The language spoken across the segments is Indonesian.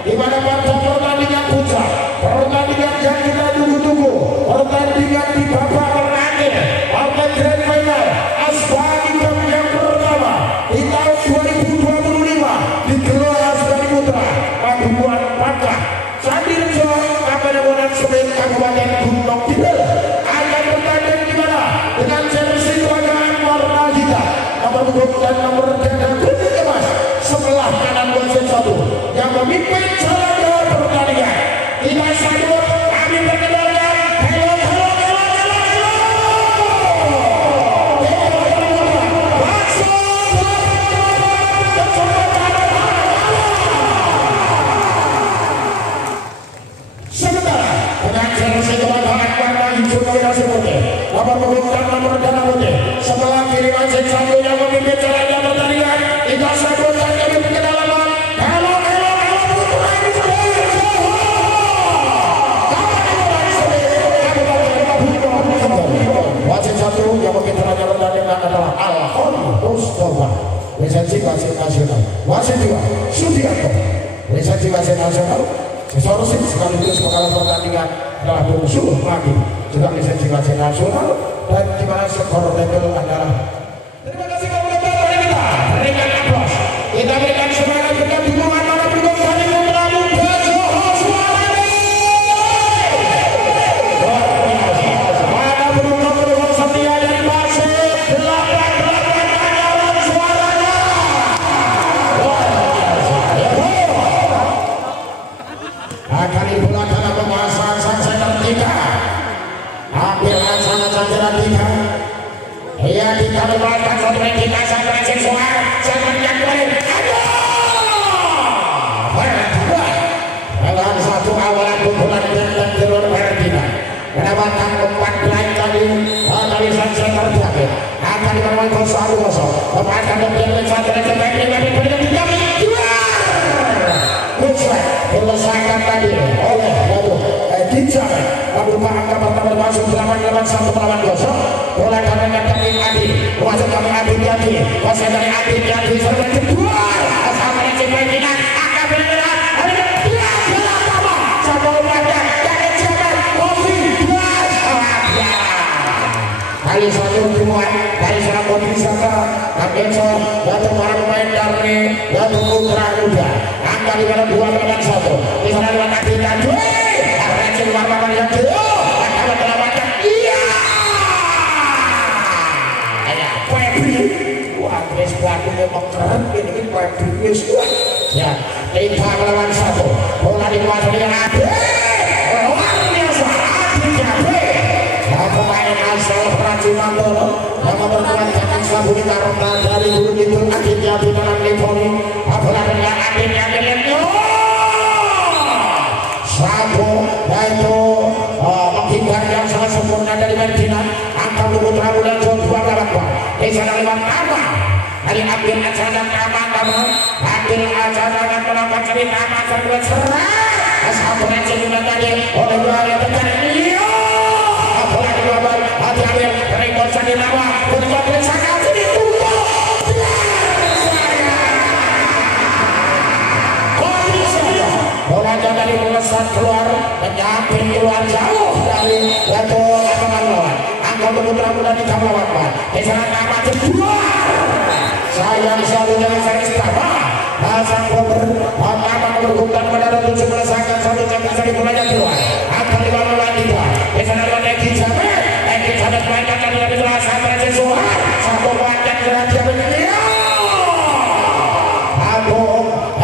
di mana pada pertandingan puncak, pertandingan yang kita tunggu-tunggu, pertandingan di babak terakhir, partai grand final Asbani Cup yang pertama di tahun 2025 digelar Asbani Putra Paduan Pangkah Sandirejo Kabupaten Semen Kabupaten Gunung Kidul akan bertanding di mana dengan jersey kebangsaan warna hitam nomor punggung dan nomor dada kuning emas sebelah kanan wasit satu yang memimpin jalan ke pertandingan. Tidak sanggup kami perkenalkan hello sementara dengan jersey kebangsaan warna hijau kombinasi putih nomor punggung dan nomor dada putih sebelah kiri wasit satu yang memimpin jalan ke pertandingan. Tidak sanggup dan kami perkenalkan hello wasit satu yang memimpin jalan pertandingan adalah Alhori Mustafa lisensi wasit nasional. Wasit dua Sudianto lisensi wasit nasional. Sesorosip sekaligus pengalas pertandingan adalah Bungsu Magi juga lisensi wasit nasional dan di mana skor level adalah. Terima kasih kepada kita. Berikan aplaus. Kita berikan semangat, berikan dukungan para pendukung dari Putra Muda Johor suaranya. Pada pendukung setia dari Persib 88 Tangerang suaranya. Akan dibuat dalam pembahasan sang tiga. Hampir sangat sangat tiga. Ia kita membuatkan satu kita sangat seksual sangat yang baik. Aduh, berdua dalam satu awalan pukulan dan telur berdua. Mendapatkan 4 line tadi dari Sansa terjadi. Akan dibangun 1-0. Lepaskan lebih satu dan sebaik dengan diberikan tiga selesaikan tadi oleh Dijar berupa angka pertama masuk 881 melawan 0 bola kanan dari Adi wasit kami Adi Yadi wasit dari Adi Yadi serba kedua asal mencari pimpinan angka beneran hari kedua bola pertama satu umpannya dari Jabar Kofi kali satu dimuat dari serang Kofi Saka Kakenso dan para pemain dari dan Putra Muda angka di mana 2 melawan 1 di sana dengan Adi Yadi luar lawan yang jauh akan menyelamatkan Febri wah Chris Batu memang keren ini Febri Chris ya 3 melawan 1 bola dikuasai dengan Adi luar biasa Adi Jabe pemain asal Rajimantoro yang memperkuat jalan selambungi Taruna dari Gunung Kidul Adi Jabe dalam Lipoli bola dengan Adi Jabe satu yaitu menghindar yang sangat sempurna dari Medina angka Putra Muda Johor 2 melawan 2 di sana lewat nama dari Abdul Ajaran nama Abdul Ajaran melakukan cerita nama kedua serang satu yang juga tadi oleh dua yang tekan bola di bawah hati ambil dari Bonsa di nama untuk bersangka jadi tumpul bola dari melesat keluar menyamping keluar jauh dari Lato lapangan lawan angka Putra Muda di lawan di sana nama kedua sayang selalu dengan saya istana Hasan Kober pertama berhubungan pada 17 angka 1 jam bisa dimulainya keluar angka 5 melawan 3 di sana lawan Eki Jabe mainkan dari lebih jelas Sandraji Suhar satu panjang gerak dia begini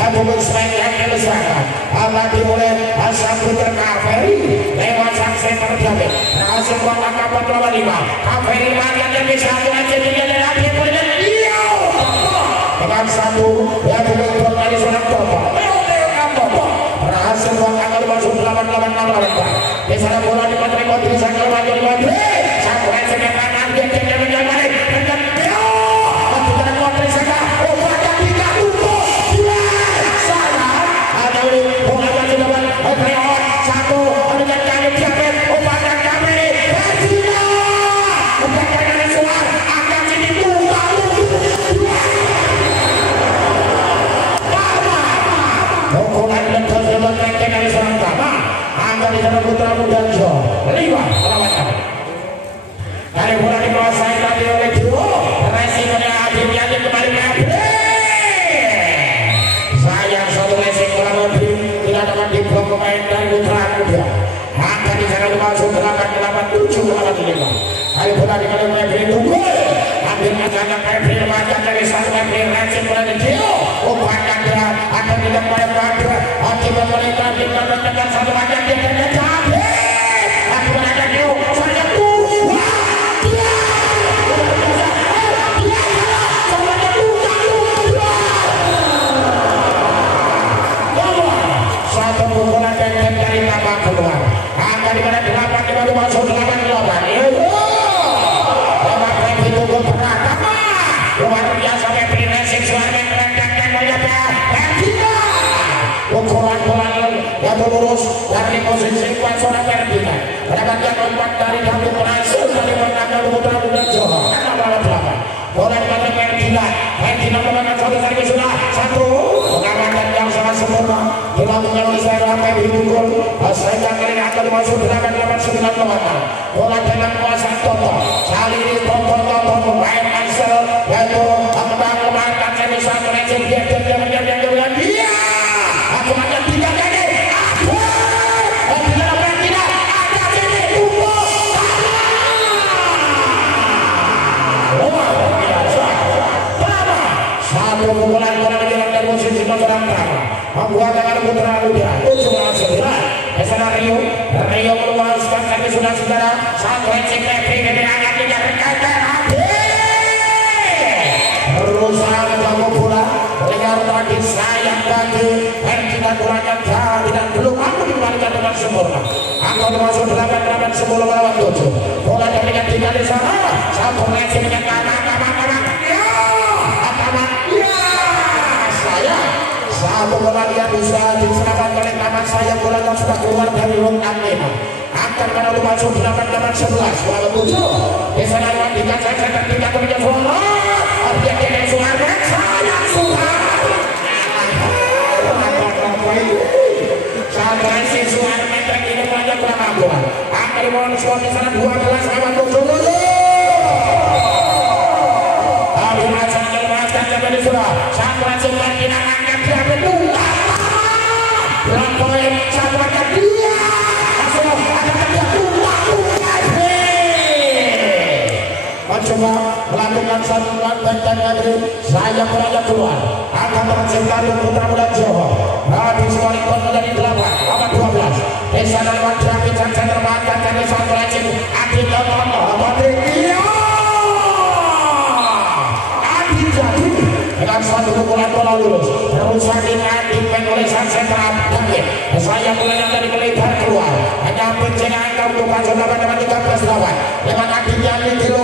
Abu Musmain yang dilesakan akan dimulai Hasan Puter Kaveri lewat sang center Jabe berhasil buat angka 4 lawan 5 Kaveri makan yang bisa aja dia dan akhir berjalan dengan satu yang dibentuk dari seorang Topo berhasil buat angka 58 lawan 6 lawan 4 di sana bola di Patri Kodri sang keluar dari Kodri satu yang sedang kanan dia menjaga balik dan Patri Kodri sang bola maju depan Patreon satu dengan kami Jabe umpankan kami Medina umpankan dari Suar akan jadi pukulan legal angka di sana putra muda Jawa 5 perlawanan. Kali bola dikuasai tadi oleh Duo. Resikonya Abim Yakin kembali ke Abim. Sayang satu racing bola Abim tidak dapat diblok pemain dari putra muda. Angka di sana dimasuk 8-8-7-5. Kali bola dikali oleh Abim tunggu. Abim akan Abim macam dari satu Abim racing bola di Duo. Umpannya dia akan tidak pada Abim. Abim pemerintah kita mendekat satu macam dia ternyata Abim. Abim ada Duo. Saya satu pukulan dari tambah keluar. Angka di mana 8 baru masuk 8-8. Lepas lagi tunggu pertama. Luar biasa Febri Racing suaranya merendahkan menyapa. Dan tidak. Pukulan-pukulan yang lurus dari posisi kuat suara Ferdina. Mendapatkan umpan dari David berhasil dari menangkan putra muda Jawa. 6-8. Bola di mana Ferdina. Ferdina melakukan satu kali sudah satu. Pengamankan yang sangat sempurna dilakukan oleh saya sampai dipukul. Saya kali ini akan masuk 8-8-9 lawan. Bola dengan kuasa Toto. Kali ini Toto pemain Ansel yaitu kembang-kembangkan satu satu Racing dia menjadi dia. Aku akan tiga kali. Satu pukulan bola menjelang dari posisi Magelang Utara membuat tangan putra muda 7-9. Kesana Rio meluaskan kaki sudah saudara. Satu Racing Febri dari angkat tiga rekan berusaha menjauh bola liar tadi sayang bagi Ferdinand kurangnya jauh dan belum mampu dikembalikan dengan sempurna. Angka termasuk 8-8-10 melawan 7. Bola diberikan tiga di sana. Satu Racing dengan kanan satu bola dia bisa diserahkan oleh kanan saya. Bolanya sudah keluar dari ruang lima. Akan menuju masuk 8-8-11 bola 7. Di sana lewat tiga saya tidak punya bola. Dia tidak suara saya suara. Sampai si suara meter ini saja kurang aman. Akan dimulai skor di sana 12-7. Abim Hasan melepaskan sampai surah. Sang Racing lagi angkat dia berdua. Poin satu angkat dia. Langsung angkat dia berdua. Mencoba melakukan satu lantai lagi. Saya berada keluar. Akan tercipta putra muda Jawa. Habis balik menjadi 8-12. Di sana lewat Javi dan center bahkan dari satu Racing. Akhir tahun dia. Dengan satu pukulan bola lurus berusaha dimainkan oleh sang sentral David. Saya bola yang tadi melebar keluar hanya pencengah angka untuk masuk 8-13 lawan lewat akhirnya kilo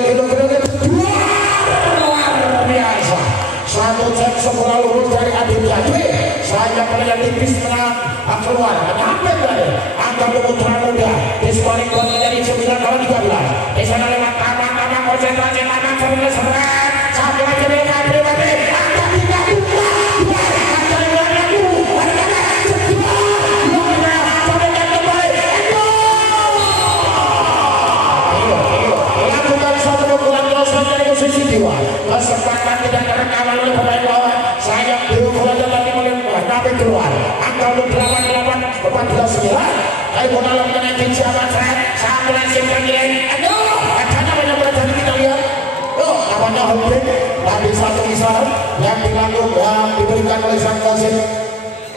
luar biasa. Satu cek bola lurus dari Adit Yadwi. Saya bola yang tipis tengah keluar hanya hampir dari angka putra muda diskoring menjadi 9-13. Di sana lewat taman konsentrasi taman serang satu lagi dengan pribadi. Kesempatan tidak terkawal oleh pemain lawan. Sayang Dio bola tadi melempar tapi keluar. Angka 8-8-14-9. Ayo bola lakukan yang siapa saya. Satu Racing bagian. Aduh, adanya banyak berjadi kita lihat. Oh, namanya Hoping. Tadi satu isyarat yang dilakukan diberikan oleh sang wasit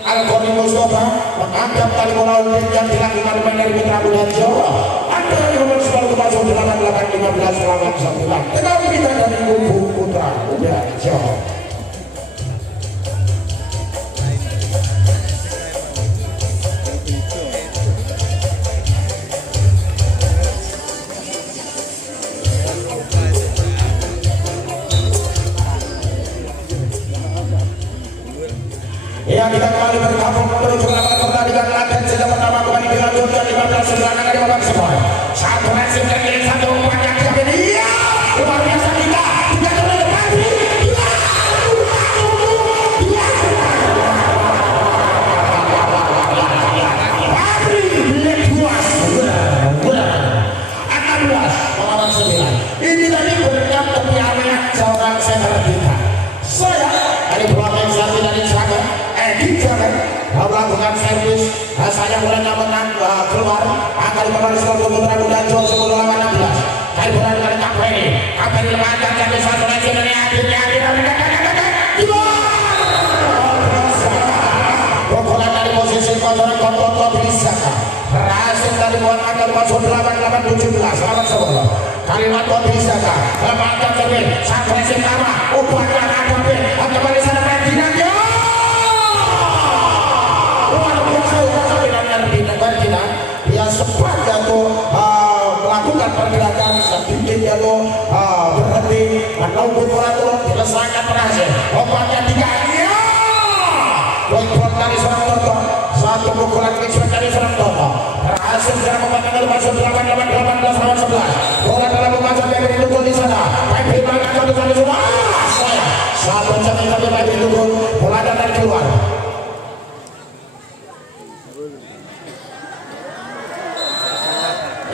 Al-Qoni Mustafa menganggap tadi bola yang dilakukan dari putra muda Jawa. Anda yang nomor 10 masuk 8-8-15 lawan 9. Tetapi kita dari kubu putra muda Jawa. Ya, kita kembali bergabung menuju lapangan pertandingan latihan sejak pertama kembali dilanjutkan 15-9 akan babak semua. Satu Racing dan satu umpan yang siap ini. Ya, luar biasa kita. Tiga terus depan. Pabri, servis. Saya mulai menang keluar. Akan kembali seluruh putra muda Jawa 10 lawan 16. Kali bola dari Kapeni. Kapeni lemahkan jadi satu lagi dari akhirnya. Pukulan dari posisi kotoran Kontoto Bisaka berhasil dari buat agar masuk 8-17 lawan 10. Kalimat Bisaka lemahkan jadi satu lagi nama upaya Akabe kembali sana Ferdinand. Luar biasa Ferdinand dia sempat jatuh melakukan pergerakan sedikit jatuh berhenti menunggu bola turun diselesaikan berhasil obatnya 3 poin dari seorang Toto, satu pukulan kick dari seorang Toto berhasil secara membatangkan masuk 8-18 lawan 11. Bola dalam membaca Pepe itu gol di sana. Pepe mengangkat satu semua. Satu jatuh tapi Pepe itu gol. Bola datang keluar.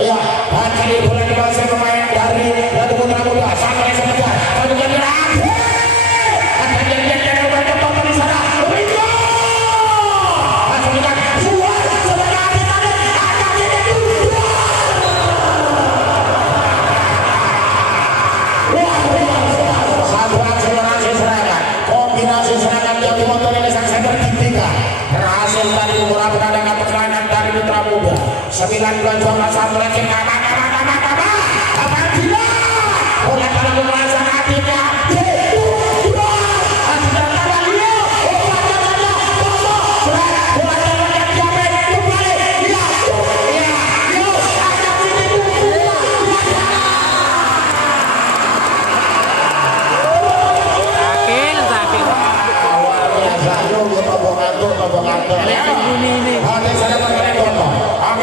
Ya, dan kali bola dibahas pemain dari Putra Muda. Satu lagi sebentar. Satu jadi sembilan bulan juara satu lagi apa tidak oleh dalam pembahasan hatinya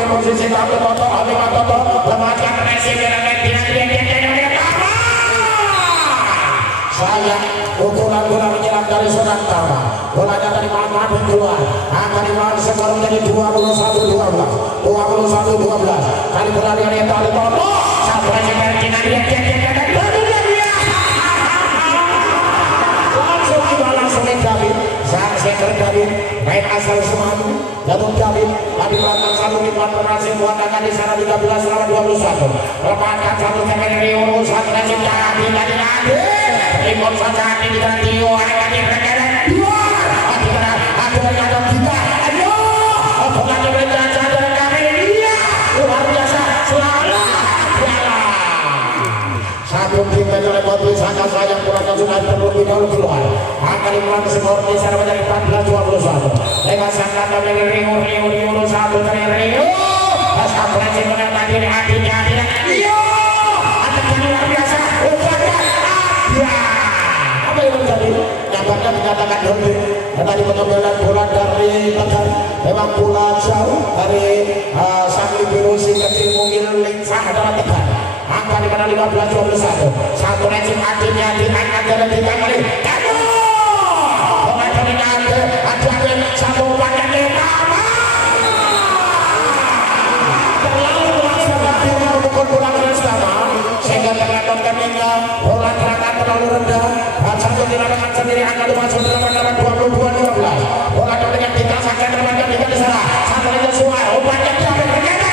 posisi Toto lemahkan Messi saya pukulan-bola menyelam dari seorang Tama. Bolanya tadi maaf keluar akan dimakan skor menjadi 21-12 kali bola dari Toto satu lagi Ferdinand langsung David sang center David main asal Semarang jatuh David tadi belakang satu kipan berhasil buatakan di sana 13 lawan 21 lepaskan satu center Rio satu lagi David Rimon saja di Rio lagi berkeren dua aku berkata kita ayo bukannya berjalan dari kami dia luar biasa selalu satu tim menyelebot tulisannya sayang kurangnya sudah terlebih dahulu keluar akan dimulai skor di sana menjadi 14-21 dengan sangat dari Rio satu dari Rio pasang berhasil menang diri hatinya Rio akan luar biasa ya apa yang terjadi nampaknya menyatakan Dodi tadi pengambilan bola dari Tegar memang bola jauh dari sang libero si kecil mungkin lincah adalah Tegar angka di mana 15-21 satu rezim akhirnya diangkat dari tiga kali pemain pembinaan ada satu paket pertama terlalu melaksanakan dia memukul bola pertama sehingga terlalu hingga bola gerakan terlalu rendah satu dilakukan sendiri angka masuk 22-12 bola dengan kita saja terbaca di sana satu lagi semua obatnya sampai berkata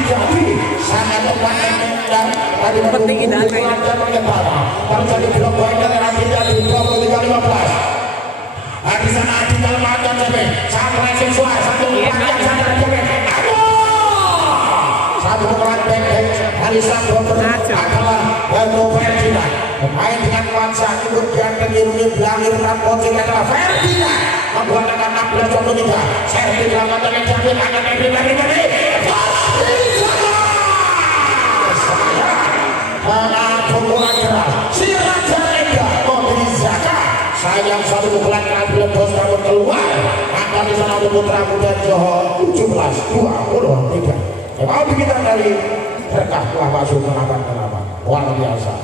jadi sangat tepat dan tadi penting dan terjadi blok poin dari Aditya di 23-15 di sana Aditya lemahkan sampai satu lagi semua satu panjang sangat sampai satu peran pendek Alisa adalah Ferdinand pemain dengan nuansa ikut yang terkirungi belangir dan pocing adalah Ferdinand membuat dengan 16-23 servis dalam dari Jamin akan dari pukulan keras si Raja Ega Zaka sayang satu pukulan keras belum bos kamu keluar akan di sana Putra Muda Johor 17-23 mau kita dari berkah telah masuk kenapa luar biasa.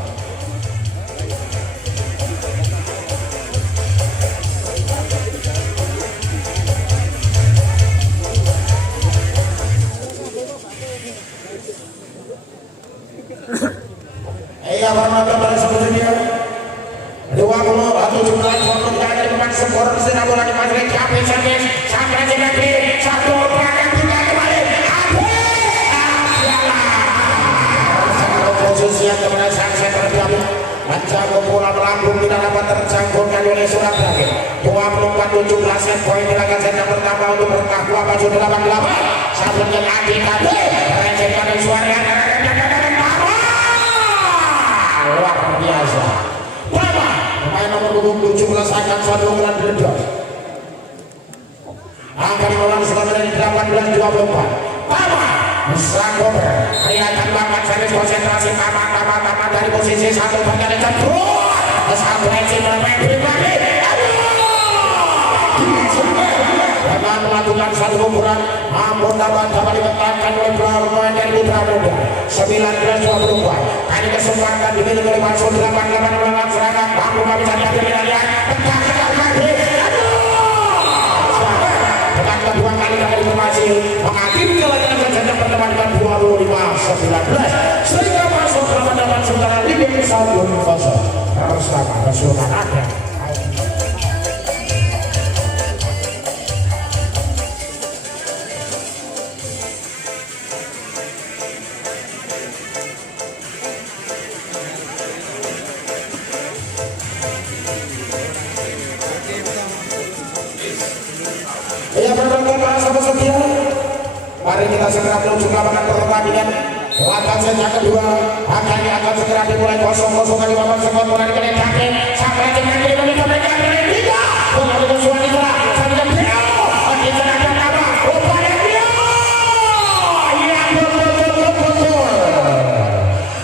Iya warna pada sebetulnya 20 atau jumlah waktu tidak ada di skor sedang bola di Madrid dari Surabaya 24-17 set poin di laga set yang pertama untuk berkah 28 Sabungan Adi Kade recehkan dari suara luar biasa. Pama pemain nomor 17 akan satu bulan berjuang angka di bawah selama dari 18-24 Pama bisa kober kelihatan banget serius konsentrasi Tama dari posisi satu bagian jatuh satu receh bermain pribadi dengan melakukan satu ukuran ampun dapat dibentangkan oleh pemain dari Putra Muda 19-24 kali kesempatan dimiliki oleh Masuk 88 melawan serangan mampu kami bisa diambil lihat dengan kedua kali dari informasi mengakhiri kelanjutan saja pertemuan dengan 25-19 sehingga Masuk 88 sementara Liga 1-0 bersama Rasulullah ada. Ya berbagai bahasa setia. Mari kita segera menuju ke lapangan pertandingan. Laga set yang kedua akan segera dimulai 0-0 kali babak sekon mulai dari kaki sampai dengan di menit mereka bertiga. Bola itu suara sampai Bio. Di tengah apa? Upaya Bio. Ya betul.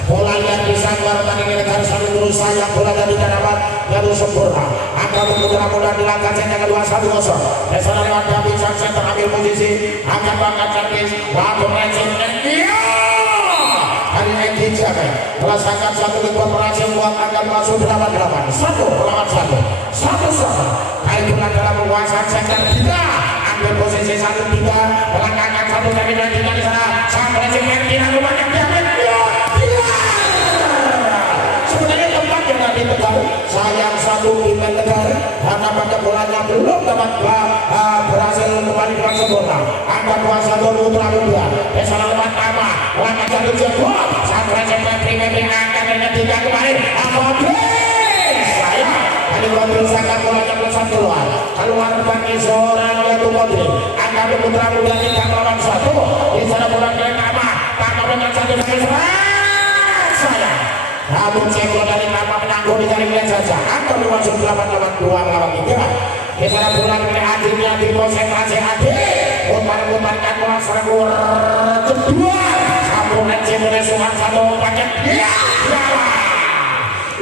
Bola yang disambar tadi dari satu lurus sayap bola dari dapat yang sempurna. Angka Putra Muda di laga set yang kedua 1-0. Desana lewat David Sansen terambil posisi akan bangkat servis waktu racing Bio. Hari ini dijaga merasakan satu gol berhasil buat akan masuk 88 1 melawan 1 kali bulan dalam menguasai sektor 3 ambil posisi 1-3 melangkahkan satu dari 3 di sana sampai dengan tidak lumayan sebenarnya tempat yang nanti Tegar sayang satu pemain Tegar karena pada bolanya belum dapat berhasil kembali dengan sempurna angka 2-1 Putra Muda Desana lewat Tama langkah satu jebol sampai sampai pribadi angkat dengan 3 kembali saya kali Modri sangat bolanya bersama keluar bagi seorang yaitu Modri angka Putra Muda 3 melawan 1 di sana bola ke Tama dengan satu saya namun ceklo dari Tama menanggung di jaring dan saja angka 58 melawan 2 melawan 3 di sana bola ke Adi konsentrasi Adi umpan-umpankan bola serang kedua satu paket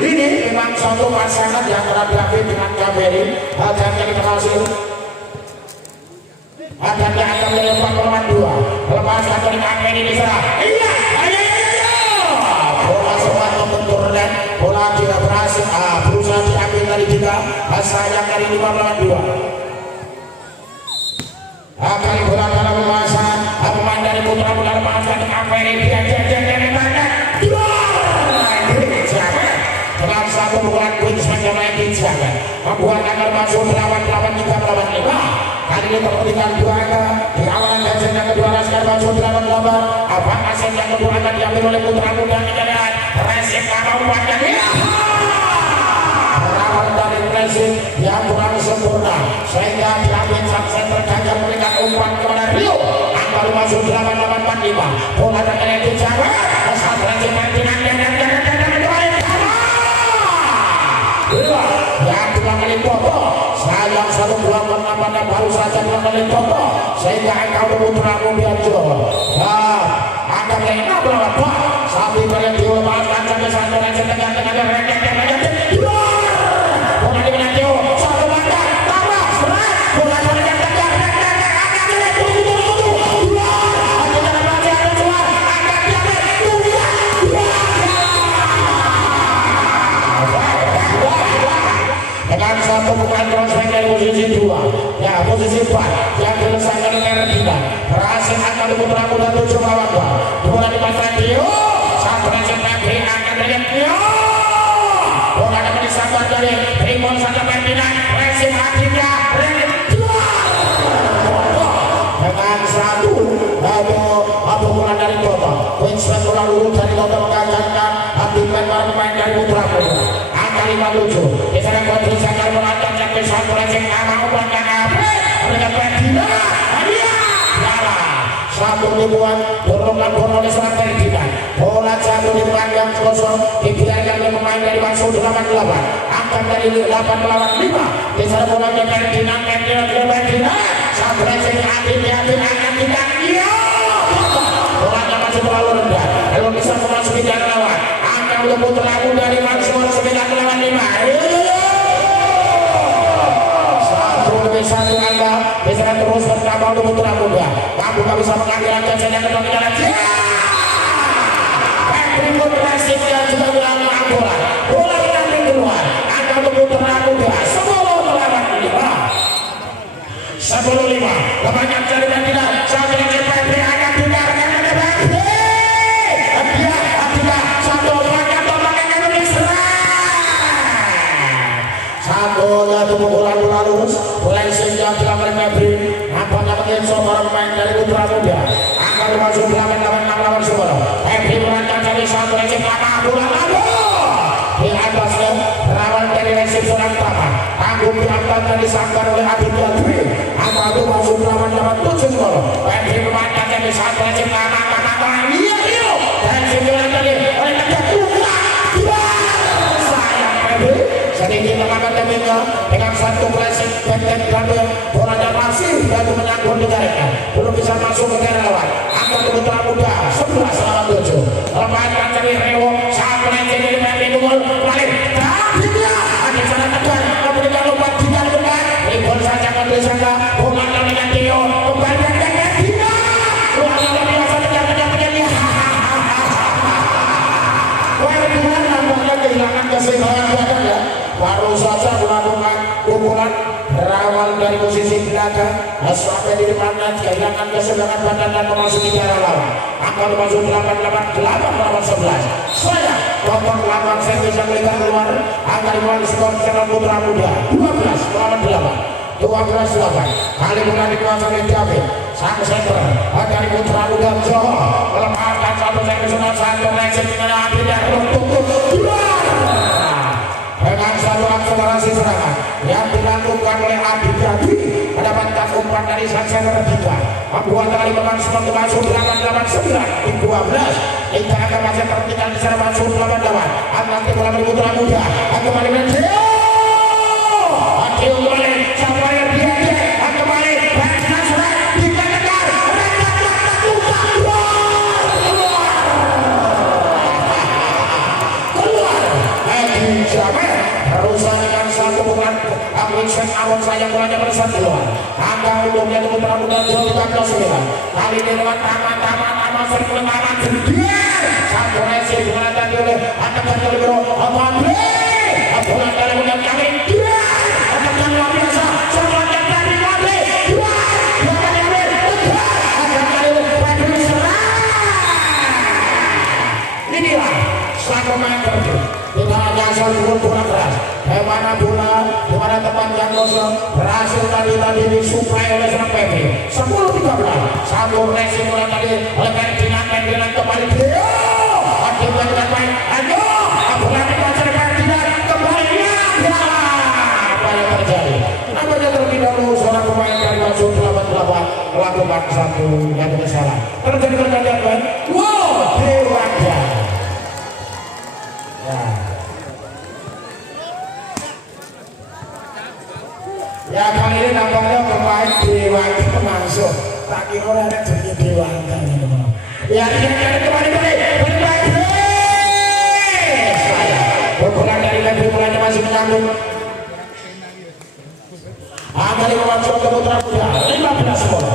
ini memang satu pasangan yang David dengan Kaveri dan yang berhasil ada yang akan melempar melawan 2 lepas satu dengan Kaveri di sana bola sempat membentur dan bola tidak berhasil berusaha diambil dari 3 sayang dari 5 melawan 2 kali bola dalam pemasan pemain dari Putra Muda lepaskan dengan Kaveri dalam satu pukulan Queens mencoba dijaga membuat agar masuk melawan 3 melawan 5 kali ini pertandingan 2 angka di awal set yang kedua Laskar masuk 8 apakah set yang kedua akan diambil oleh Putra Muda kita lihat resip apa umpannya berawal dari resip yang kurang sempurna sehingga diambil set terganjar memberikan umpan kepada Rio angka masuk 8-8-4-5 bola dari dijaga saat resip Martinan yang 2 kali foto sayang satu bulan pada baru saja 2 kali foto sehingga engkau Putra Muda angka yang 6 melawan 2 sampai kalian dilepaskan sampai satu rancang tengah-tengah bola di menang satu langkah tambah serat bola dari yang tegar dengan satu bukan prospek dari posisi 2 ya posisi 4 yang diselesaikan oleh Ardina berhasil akan Putra Muda 7 melawan 2 bola di pasang Dio satu rancang Febri akan dari Dio bola dapat disambar dari Primon Santa Martina resim akhirnya dengan satu pukulan dari Toto Winston bola lurus dari Toto mengajarkan hati pemain dari Putra Muda angka 57 di sana Kodri Sakar menangkan ke satu lagi nama umpan apa mereka Ferdinand hadiah Yala satu ribuan dorongan bola oleh seorang Ferdinand bola jatuh di tengah kosong dibiarkan oleh pemain dari Mansu 88 akan dari 8 melawan 5 di sana bolanya Ferdinand satu lagi hati-hati akan tidak iya bolanya masih terlalu rendah kalau bisa memasuki jalan lawan akan untuk putra dari Mansu 9 melawan 5 satu Anda bisa terus bertambah untuk putra muda mampu tak bisa mengambil angka saja ke jalan berikut rasanya juga bilang bola bola mengambil keluar angka untuk putra muda 10 melawan 5 kebanyakan dari dan tidak satu lagi PP akan tidak satu banyak tombaknya satu jatuh bola lurus mulai sejak dilakukan Febri nampaknya mungkin seorang pemain dari putra muda akan masuk 8 lawan 10 Febri merancang dari satu lagi bola lalu di atasnya rawan dari resip seorang taman tanggung diangkat dari sangkar oleh Aditya Dwi akan masuk 8 7 Febri merancang dari satu lagi iya dan 9 tadi oleh Tegak sayang Febri sedikit melakukan temenya dengan satu klasik dan double bolanya masih baru menyangkut di jaringan belum bisa masuk ke daerah lawan angkat putra muda 11 lawan 7 lepaskan dari Rewo saat melanjut dari Febri Tunggul balik tapi dia ada sana tekan kemudian lupa tidak benar ribon saja ke sana bola dengan Tio kembali dengan Dina luar biasa kejar-kejar Ferdinand nampaknya kehilangan keseimbangan badan ya baru saja melakukan pukulan berawal dari posisi belakang sampai di depannya kehilangan keseimbangan badan dan memasuki daerah lawan akan masuk 8 lawan 11 saya potong lawan servis yang lebar keluar akan dimulai skor secara putra muda 12 lawan 8 kali bukan dikuasai oleh David sang center dari putra muda Johor melepaskan satu servis satu reaksi dengan tidak runtuh dengan satu akselerasi serangan yang dilakukan oleh Aditya Dwi mendapatkan umpan dari sang center Dika membuat kali pemain sempat masuk 8-9 di 12 kita akan masih tertinggal di sana masuk 8 nanti bola dari putra muda kembali Tio Tio kembali siapa yang dia kembali Ferdinand sudah Dika kejar keluar Edi Jamet berusaha dengan satu bukan Amriksen awal sayang bolanya bersatu keluar angka umumnya putra muda 13 kali ini lewat taman serkulen taman sendirian satu resi dimana tadi oleh akan terjadi bro bola dari muda kami akan yang luar biasa semuanya dari Mabri akan diambil akan kali ini serang inilah setelah pemain pergi tidak hanya asal bola keras bagaimana bola dimana tempat yang kosong berhasil tadi disuplai oleh seorang Febri 10-13 satu racing bola tadi oleh Ferdinand kembali Tio akibat dengan baik ayo bola dibaca Ferdinand kembali apa yang terjadi namanya terlebih dahulu seorang pemain dari masuk 88 melakukan satu yang salah terjadi pergantian baik Dewanja ya kali ini nampaknya pemain Dewanja masuk tak kira ada jadi Dewanja ya dia kembali berbaik saya berpulang dari Febri mulanya masih menyambung kali memasuk ke putra muda 15 bola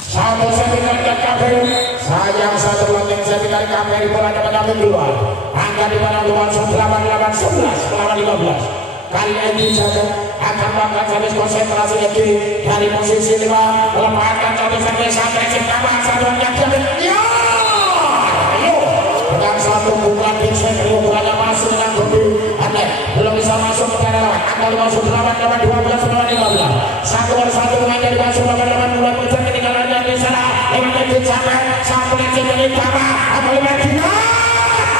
satu sentikan KPR sayang satu lagi sentikan KPR bolanya mengambil keluar angka di mana luar 8-11 melawan 15 kali ini saja akan melakukan servis konsentrasi lagi dari posisi 5 melepaskan satu servis sampai tambah satu yang ayo dengan satu pukulan Vincent bolanya masuk dengan Gobi aneh belum bisa masuk ke daerah akan masuk 8-12 melawan 15 satu persatu mengajar masuk 8 mulai puncak ketinggalannya di sana lewat di sana satu lagi dari Tama akan lewat Dina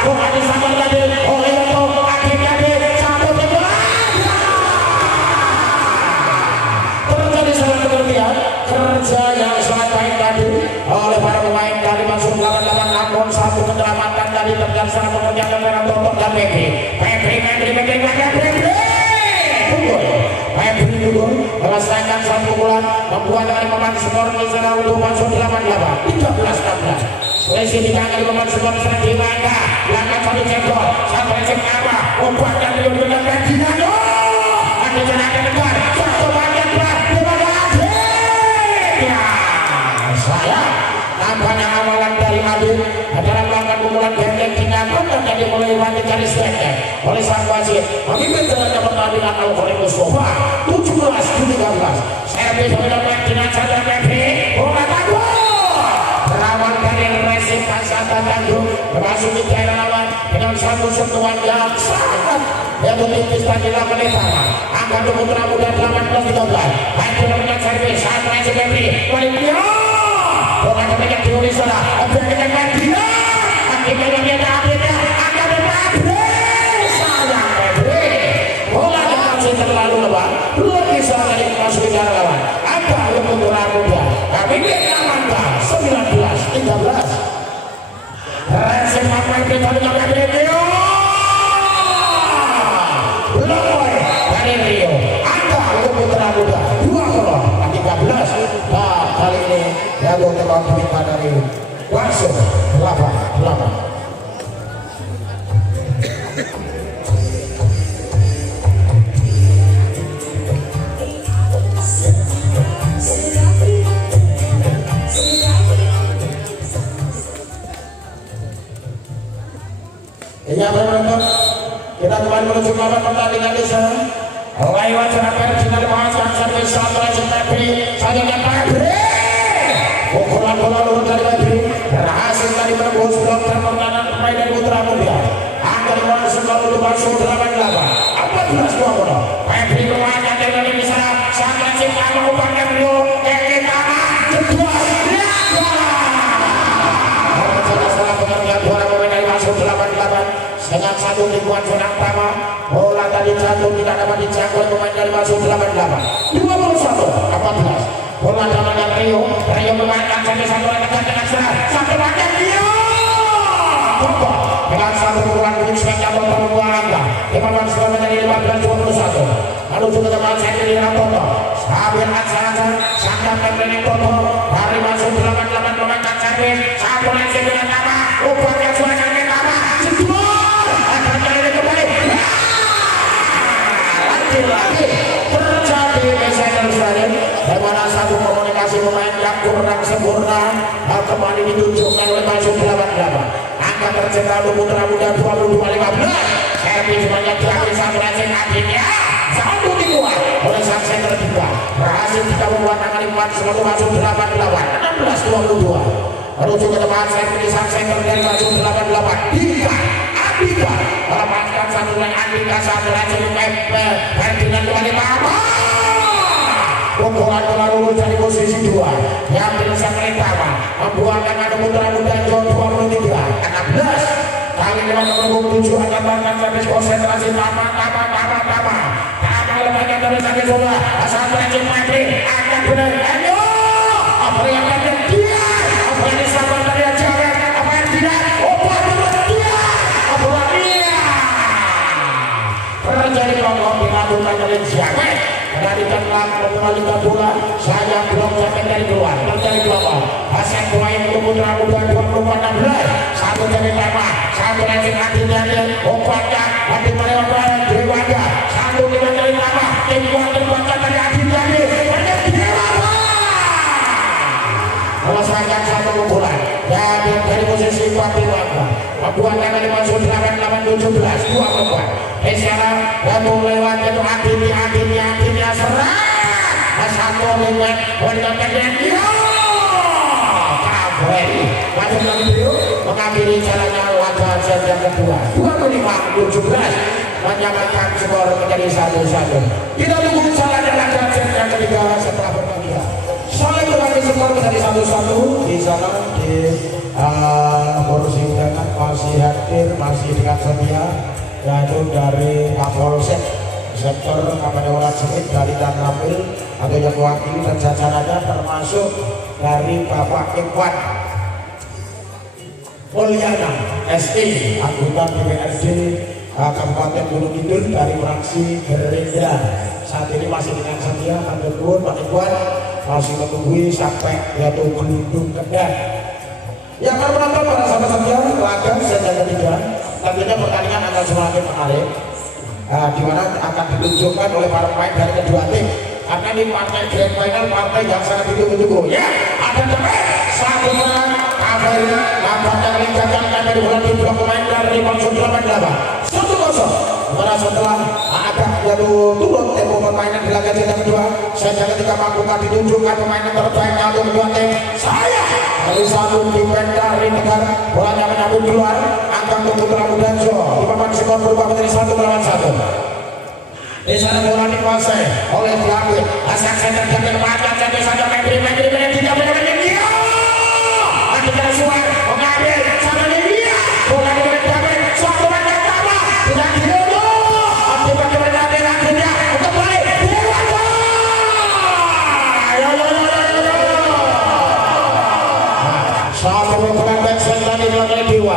bukan di sana tadi oleh untuk akhirnya di satu bola kerja yang sangat baik tadi oleh para pemain dari masuk lawan-lawan namun satu penyelamatan tadi terjadi salah pekerjaan antara Toto dan Febri unggul melesaikan satu pukulan membuat dari pemain skor di sana untuk masuk 88 13-16 selisih di tangan pemain skor sana di mana belakang satu jempol satu lecet apa obat yang diunggulkan Ferdinando ada jenaka depan satu bagian berat kepada ya saya nampaknya amalan dari Adil adalah melakukan pukulan benteng dinyatakan dan jadi melewati garis benteng oleh sang wasit memimpin jalannya pertandingan Al-Qur'an Mustafa 17-13 servis mendapat jenazah dan Febri bola tangguh berawal dari resip Kasata Tanjung memasuki daerah lawan dengan satu sentuhan yang sangat yaitu tipis tadi lawan utama angka putra muda 18-13 hadir dengan servis saat resip Febri baliknya bola ketika diulis salah objeknya Ferdinand akhirnya dia akhirnya angka Febri sayang Febri bola masih terlalu lebar belum bisa dari masuk ke lawan apa yang putra muda kami ini amankan 19-13 resip apa yang kita dengan Rio Lemoy dari Rio angka untuk putra muda 2-13 nah kali ini ya gue teman kita dari langsung 8-8 ya teman-teman kita kembali menuju lawan pertandingan di sana lewat jarak Ferdinand mengasah sampai satu aja Febri saja Febri pukulan bola luar dari Febri berhasil tadi menembus blok pertahanan pemain dari Putra Muda angka langsung untuk masuk 88 14-20 Febri keluarnya dari di sana sangat cinta mengubahkan Rio kita kedua setelah pengertian bola pemain dari masuk 88 dengan satu ribuan zona pertama bola tadi jatuh tidak dapat dijangkau pemain dari masuk 88 21-14 bola dalam Rio memainkan sampai satu rekan dengan serang satu rakyat Rio dengan satu pukulan kuning sebagai membuang angka 15 km dari 15-21 lalu juga teman saya di Toto Sabir Atsana Sangka Pembenik Toto dari masuk 88 memainkan servis satu lagi dengan nama upaya suara nama Jedor akan kali kembali lagi terjadi misalnya di mana satu komunikasi pemain yang kurang sempurna kembali ditunjukkan oleh masuk 88 angka tercegah Putra Muda 22-15 servis banyak diambil satu racing akhirnya satu dibuat oleh sang center juga berhasil kita membuat tangan 4 selalu masuk 88 16-22 lalu juga teman servis sang center dari masuk 88 hingga Andika melepaskan satu lagi Andika satu racing Ferdinand kembali mama pukulan bola lurus dari posisi 2 yang bisa pertama membuangkan ada Putra Muda John 23 16 kali ini nomor 7 akan bahkan servis konsentrasi tama lembaga dari sakit bola asal racing Febri akan benar ayo apa yang akan dia apa yang disabar dari Jawa apa yang tidak obat dia apa dia terjadi kelompok dilakukan oleh Jawa menarikan langkah kembalikan bola saya belum sampai dari keluar terjadi kelompok Hasan Kuain Putra Muda 24-16 satu dari tema satu racing akhirnya obatnya hati melewat Dewada satu dengan dari nama tembukan dari akhirnya melesaikan satu pukulan dan dari posisi 4 membuatnya dari masuk 88-17 2-4 sekarang dan lewat itu akhirnya serang satu dengan wanita kejadian Kaberi masuk lagi dulu mengakhiri jalannya laga set yang kedua 25-17 menyamakan skor menjadi 1-1 kita tunggu jalannya laga set yang ketiga setelah berbahagia soalnya kembali skor menjadi 1-1 di sana di kursi undangan masih hadir masih dengan setia yaitu dari Kapolsek sektor Kabupaten Semit dari dan Napil atau yang yang mewakili dan jajarannya termasuk dari Bapak Ikhwan Mulyana SI anggota DPRD Kabupaten Gunung Kidul dari fraksi Gerindra. Saat ini masih dengan saya akan berturun Pak Ikhwan masih menunggu sampai yaitu Gelundung Kendal. Yang akan menonton para sahabat saya laga sejajar 3 tentunya pertandingan akan semakin menarik, di mana akan ditunjukkan oleh para pemain dari kedua tim karena ini partai grand final, partai yang sangat ditunggu-tunggu. Ya, ada damai satu menang KPRI nampaknya meningkatkan KPRI bola di blok pemain dari Bangsul 88 1-0. Karena setelah ada yaitu turun tempo permainan di laga sejajar kedua, sejajar ketiga mampukan ditunjukkan pemain terbaiknya untuk kedua tim. Saya dari satu defender dari negara bolanya menyambut keluar angkat untuk Putra Mudanjo di papan skor berubah menjadi 1-1. Di sana bola dikuasai oleh Belakang asal center dan mata jadi saja Megri tidak punya dia ada suara mengambil sama dia bola diberi suatu mata pertama tidak dulu akibat kebenaran akhirnya kembali Dewa satu pukulan back tadi dilakukan Dewa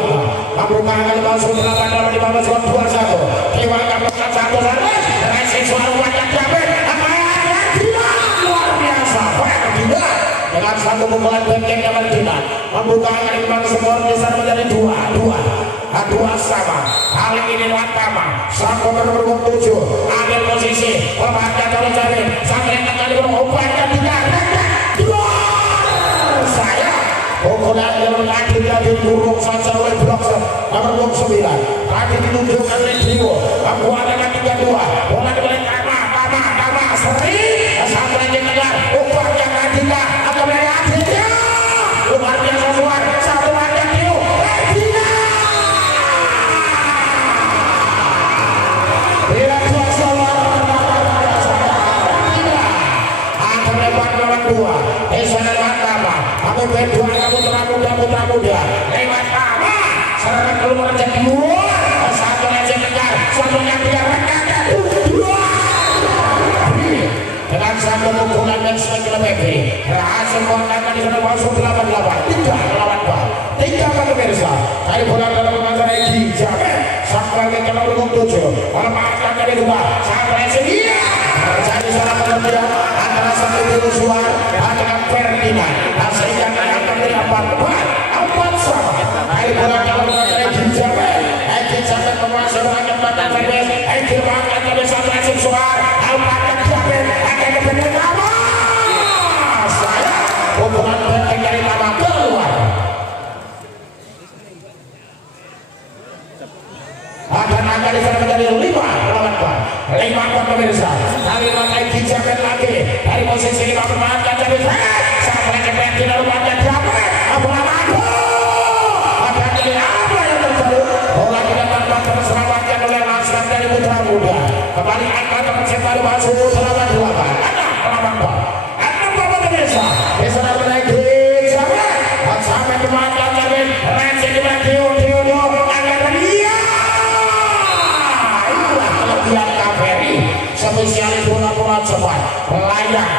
mampukan akan masuk 8 di bawah skor 2-1 Dewa akan melakukan 1 suara wajah David luar biasa dengan satu pukulan backhand yang berjinak membuka kalimat skor di sana menjadi 2-2 sama. Kali ini Watama sang pemain nomor 7 ambil posisi pemainnya kalau David sampai kali berobatkan tidak saya pukulan yang tadi dari buruk saja oleh blok nomor 9 tadi ditunjukkan oleh Dio membuatkan 3-2 bola dibalik Tama sering sampai di negara upahnya Kadina akan dari akhirnya luar biasa luar satu aja Dio Kadina tidak biasa luar tidak akan lebar lawan 2 di sana Tama tapi berdua putra muda lewat Tama serangan keluar jadi luar satu aja kejar satunya dia rekan dengan satu pukulan dan setengah lebih berhasil mengangkat di sana masuk 88 3 pemirsa dari bola dalam pengajar Egi Jamin sampai ke nomor 7 melepaskan dari 2 sampai sini terjadi salah pengertian antara satu Joshua dengan Ferdinand sehingga akan menjadi 4 sama dari bola dalam pengajar Egi Jamin menguasai bola jembatan servis Egi mengangkat dari satu Joshua Alpakat Jamin akan kebenar nama saya hubungan penting dari nama keluar akan angka di sana menjadi 5 pemirsa kali lantai Jamin lagi dari posisi 5 pemain jadi sampai ke penting lalu panjang Jamin bola maju akan jadi apa yang terjadi bola didapat terselamatkan oleh Laskar dari Putra Muda kembali angka tercipta baru masuk 8 pemirsa di sana menaiki Jamin sampai kemana Jamin Ransi di Dio akan dia itulah kelebihan KPRI spesialis bola cepat layak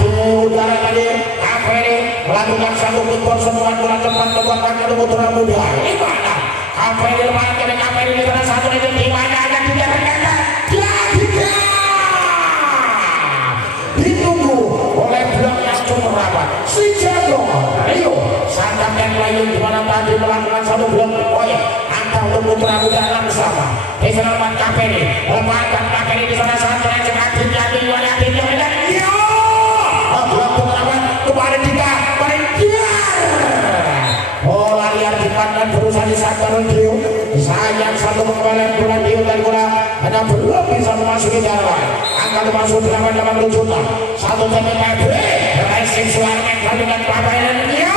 di udara tadi KPRI melakukan satu pikor semua bola cepat membuatkan ke Putra Muda di mana KPRI lemahkan KPRI di sana satu itu di mana akan dijalankan ditunggu oleh blok yang cukup rapat si Jago Rio Santang dan lain dimana tadi melakukan satu blok proyek angka untuk Putra Muda sama di sana lepas KPRI lemahkan KPRI di sana satu yang cekat jadi wilayah dan yo blok Putra Muda kembali kita paling bola liar di kanan berusaha disakar Rio sayang satu pengembalian bola Rio dan bola hanya belum bisa memasuki jalan angka masuk 8 juta satu jam racing suaranya kalian pakaian dia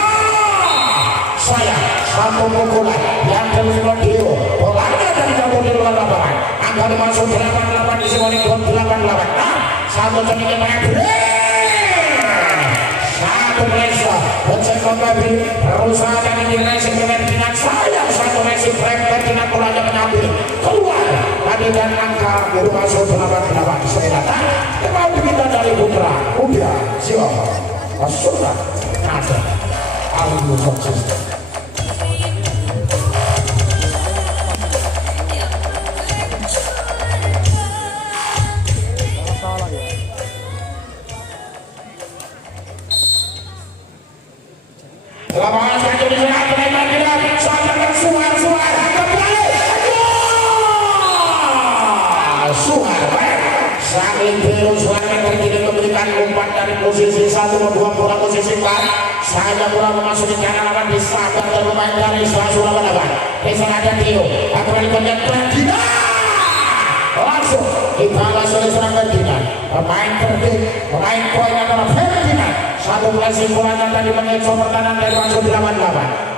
saya satu pukulan yang terus Dio bolanya dari jauh di luar lapangan angka masuk 88 di semua 88 satu jam satu Malaysia Bocek Kokabi berusaha ini racing dengan sayang satu racing frame dengan bolanya mengambil keluar tadi dan angka baru masuk 88 saya datang kita dari Putra Muda sudah ada Alumni Konsisten. Lapangan satu di sana penembak tidak sampai suar kembali suar saling biru suaranya terkini memberikan umpan dari posisi 1 2 bola posisi 4 saja bola memasuki kanan lawan disabar dan pemain dari Surabaya di sana ada Tio akan dikonjak Ferdinand langsung dibalas oleh seorang Ferdinand pemain terbaik pemain poin adalah Ferdinand satu klasik bolanya tadi mengecoh pertahanan dari langsung 88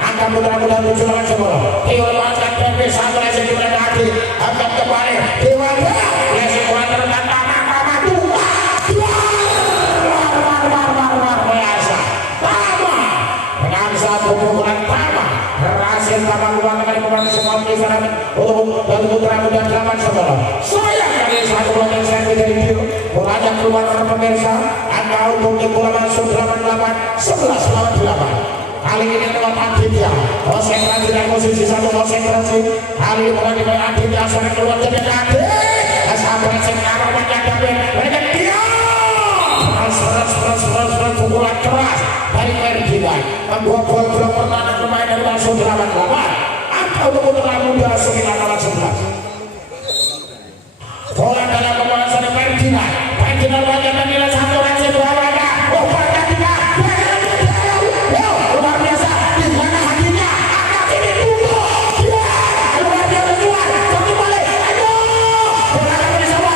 angka mudah-mudahan 7 lawan 10 Tio lepaskan PP satu klasik juga tadi angkat kembali Dewa klasik bola terdekat Tama luar biasa Tama dengan satu pukulan Tama berhasil Tama keluar dari pemain semua di sana untuk dan putra muda 8 sayang dari satu bola yang saya dari Tio bolanya keluar dari pemirsa angka untuk bola masuk 88 11 lawan 8 kali ini lewat Aditya konsentrasi dari posisi 1 konsentrasi kali ini bola dimain Aditya sampai keluar jadi Adit sampai sekarang menghadapi mereka dia keras pukulan keras dari Ferdinand membuat gol blok pertahanan pemain dari langsung 88 angka untuk putra muda 9 lawan 11 bola dalam pemanasan Ferdinand banyak menilai satu lagi berapa luar biasa di mana hatinya anak ini tunggu luar biasa keluar satu balik ayo bola kembali semua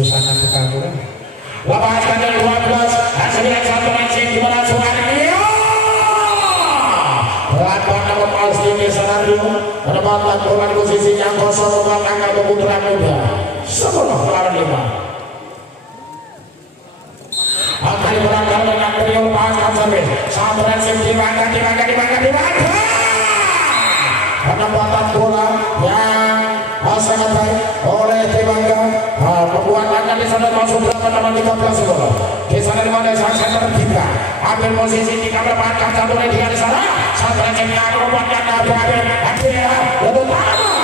sangat kekaguran lepaskan dari 12 hasilnya satu masih gimana suaranya pelan-pelan namun pasti di Sanario menempatkan bola di posisi yang kosong buat angka putra muda 10 lawan 5 akan berangkat dengan Trio pasang servis satu masih dimangga penempatan bola yang sangat baik oleh Timangga membuat angka di sana masuk 8 lawan 13 bola di sana di mana sang center 3 ambil posisi 3 melepaskan satu lagi di sana satu lagi yang melepaskan akhirnya untuk Tama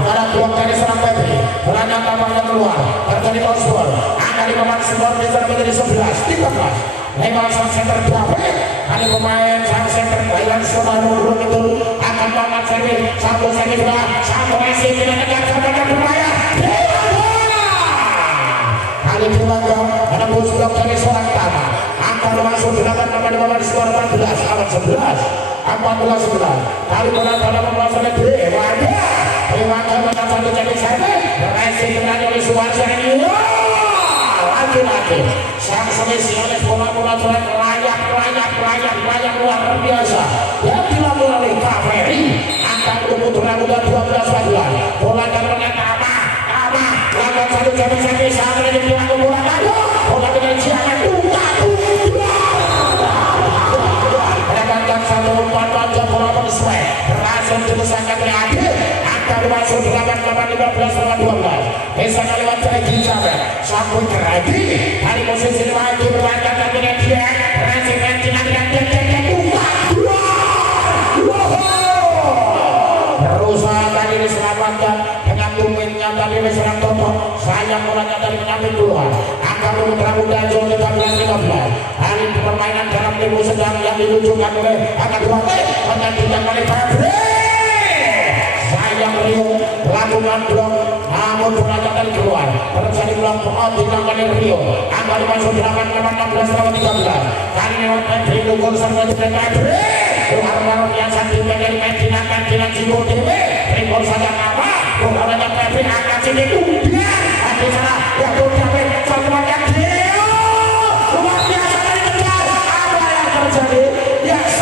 sekarang keluar dari serang Pepe bolanya Tamanya keluar terjadi Osbor angka di pemain Osbor di sana menjadi 11 13 lebar sang center 2 ada pemain sang center Thailand Sonaro itu akan banget servis satu servis bola satu masih tidak tegak sampai berbayar kali Timangga menembus blok dari seorang Tama angka masuk 8 di pemain skor 14 lawan 11 14-11 kali bola dalam pembahasan Dewa Timangga menang satu jadi servis berhasil kembali oleh Suwarsa ini lagi-lagi sang selisih oleh bola-bola layak luar biasa yang dilakukan oleh Kaveri angka putra muda 12-14 bola dalamnya Tama lakukan satu jam-jam saat ini dilakukan bola kado bola dengan siaran mendapatkan satu umpan panjang bola bersesuai berhasil dibesarkan oleh Adil angka masuk 8-15 lawan 12 bisa lewat Regi Cabe sambut Regi dari posisi 5 itu berlangkah dengan dia berhasil dengan berusaha tadi diselamatkan dengan tumitnya tadi diserang Toto sayang bolanya tadi menyambut keluar angka putra muda jauh 15-15 hari permainan dalam tim sedang yang diluncurkan oleh angka 2 menyantikan oleh Fabri sayang Rio lakukan blok namun bolanya tadi keluar terjadi blok dilakukan oleh Rio angka dimasuk 8-16 lawan 13 kali lewat Fabri dukung serta juga Fabri luar yang satu dari Medina Cibo TV rekor saja apa bukannya Fabri angkat sini kemudian di sana yang berjalan satu yang dia luar biasa dari kejar apa yang terjadi yes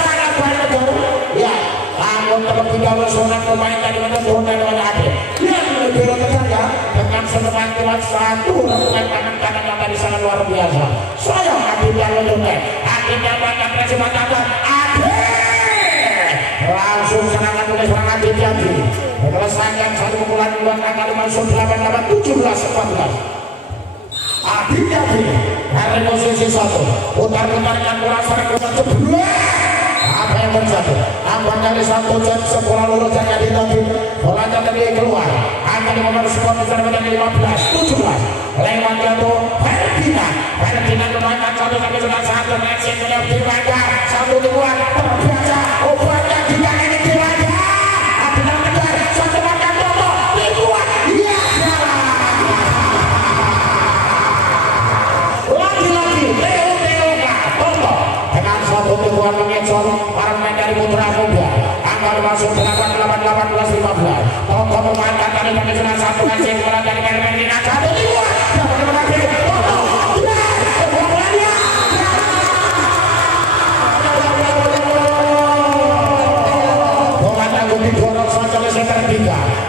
bermain dari menentukan dengan adil. Lihat lebih ya dengan semangat kuat satu rengkuan tangan kanan yang tadi sangat luar biasa. Saya adil yang menentukan. Adil yang banyak presiden langsung serangan oleh serangan Adil. Menyelesaikan satu pukulan dua kali masuk 8-17-14. Adil dari posisi satu putar-putarkan bola serang kedua. Apa yang terjadi? Ampun dari satu jam sekolah lurus yang ditagi bolanya tadi keluar akan memerspon besar menjadi 15-17 lewat jatuh Ferdinand memainkan satu kali dengan satu Messi beliau dibaca satu dua terbiasa obatnya tidak ini dibaca Abinang kejar satu makan Toto dibuat iya lagi-lagi Leo Toto dengan satu tujuan mengecor para pemain dari Putra Muda angka masuk 8-18-15 Toto memainkan tadi dengan satu Messi bola dari Ferdinand satu dibuat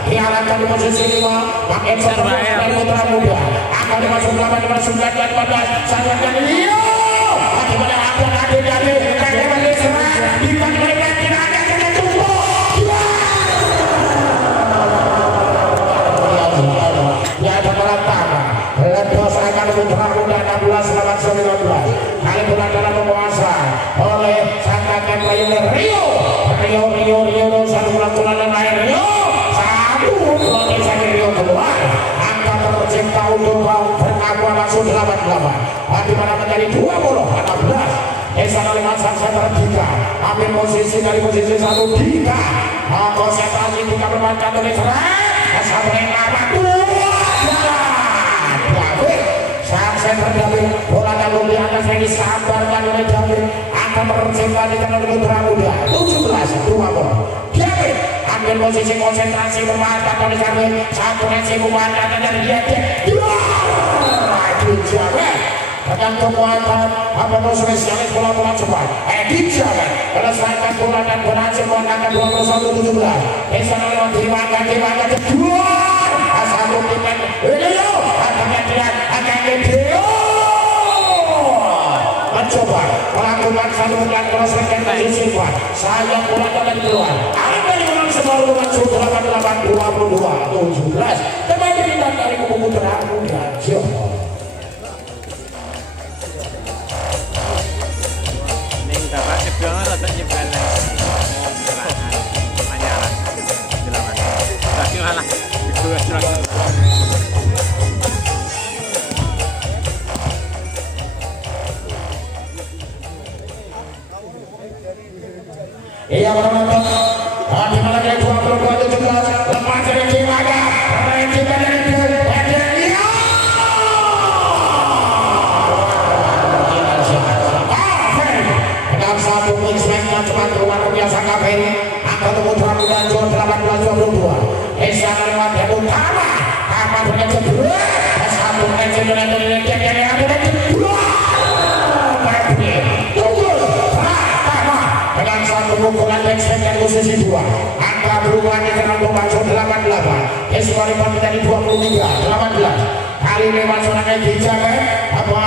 diarahkan di posisi 5 pakai dari Putra Muda akan dimasuk 8-9 dan 14 sangat dari Rio bagaimana Adil bagaimana serang dibagi-bagi tidak ada kena tumpuk ya ada pertama lepas akan Putra Muda 16-19 kali bola dalam penguasaan oleh sang kakek player Rio satu bola dan air Rio Proses Rio keluar angka tercipta untuk bertakwa langsung 88 di mana menjadi 20-16 Esan oleh masa tertiga ambil posisi dari posisi 1 Dika konsentrasi Dika bermainkan oleh serang sampai lama 2 saat center David bola lalu di atas yang disabarkan oleh David angka tercipta di tangan Putra Muda 17-20 David ambil posisi konsentrasi memanfaatkan oleh David satu Messi memanfaatkan dari dia dengan kekuatan apa spesialis bola-bola cepat Edith Jabat selesaikan bola dan berhasil memenangkan 21-17 Esan lewat dimakan kedua satu timen Leo akhirnya dia akan Leo mencoba melakukan satu bulan cross-back posisi 4 sayang bola dari keluar ada yang ulang semua dengan 88-22-17 kembali kita dari kubu Putra Muda iya penonton di mana dia 22-17 lepas dari Cimaga Renjika dari Rio dengan satu mix yang cepat luar biasa KPI angka Putra Muda 18-22 Esan lewat yang utama apa punya kedua satu Renjika dari kedua dengan satu pukulan backspin dari posisi 2 angka berubah di tengah pembaca 88 Eswari menjadi 23-18 kali ini masuknya dijaga apa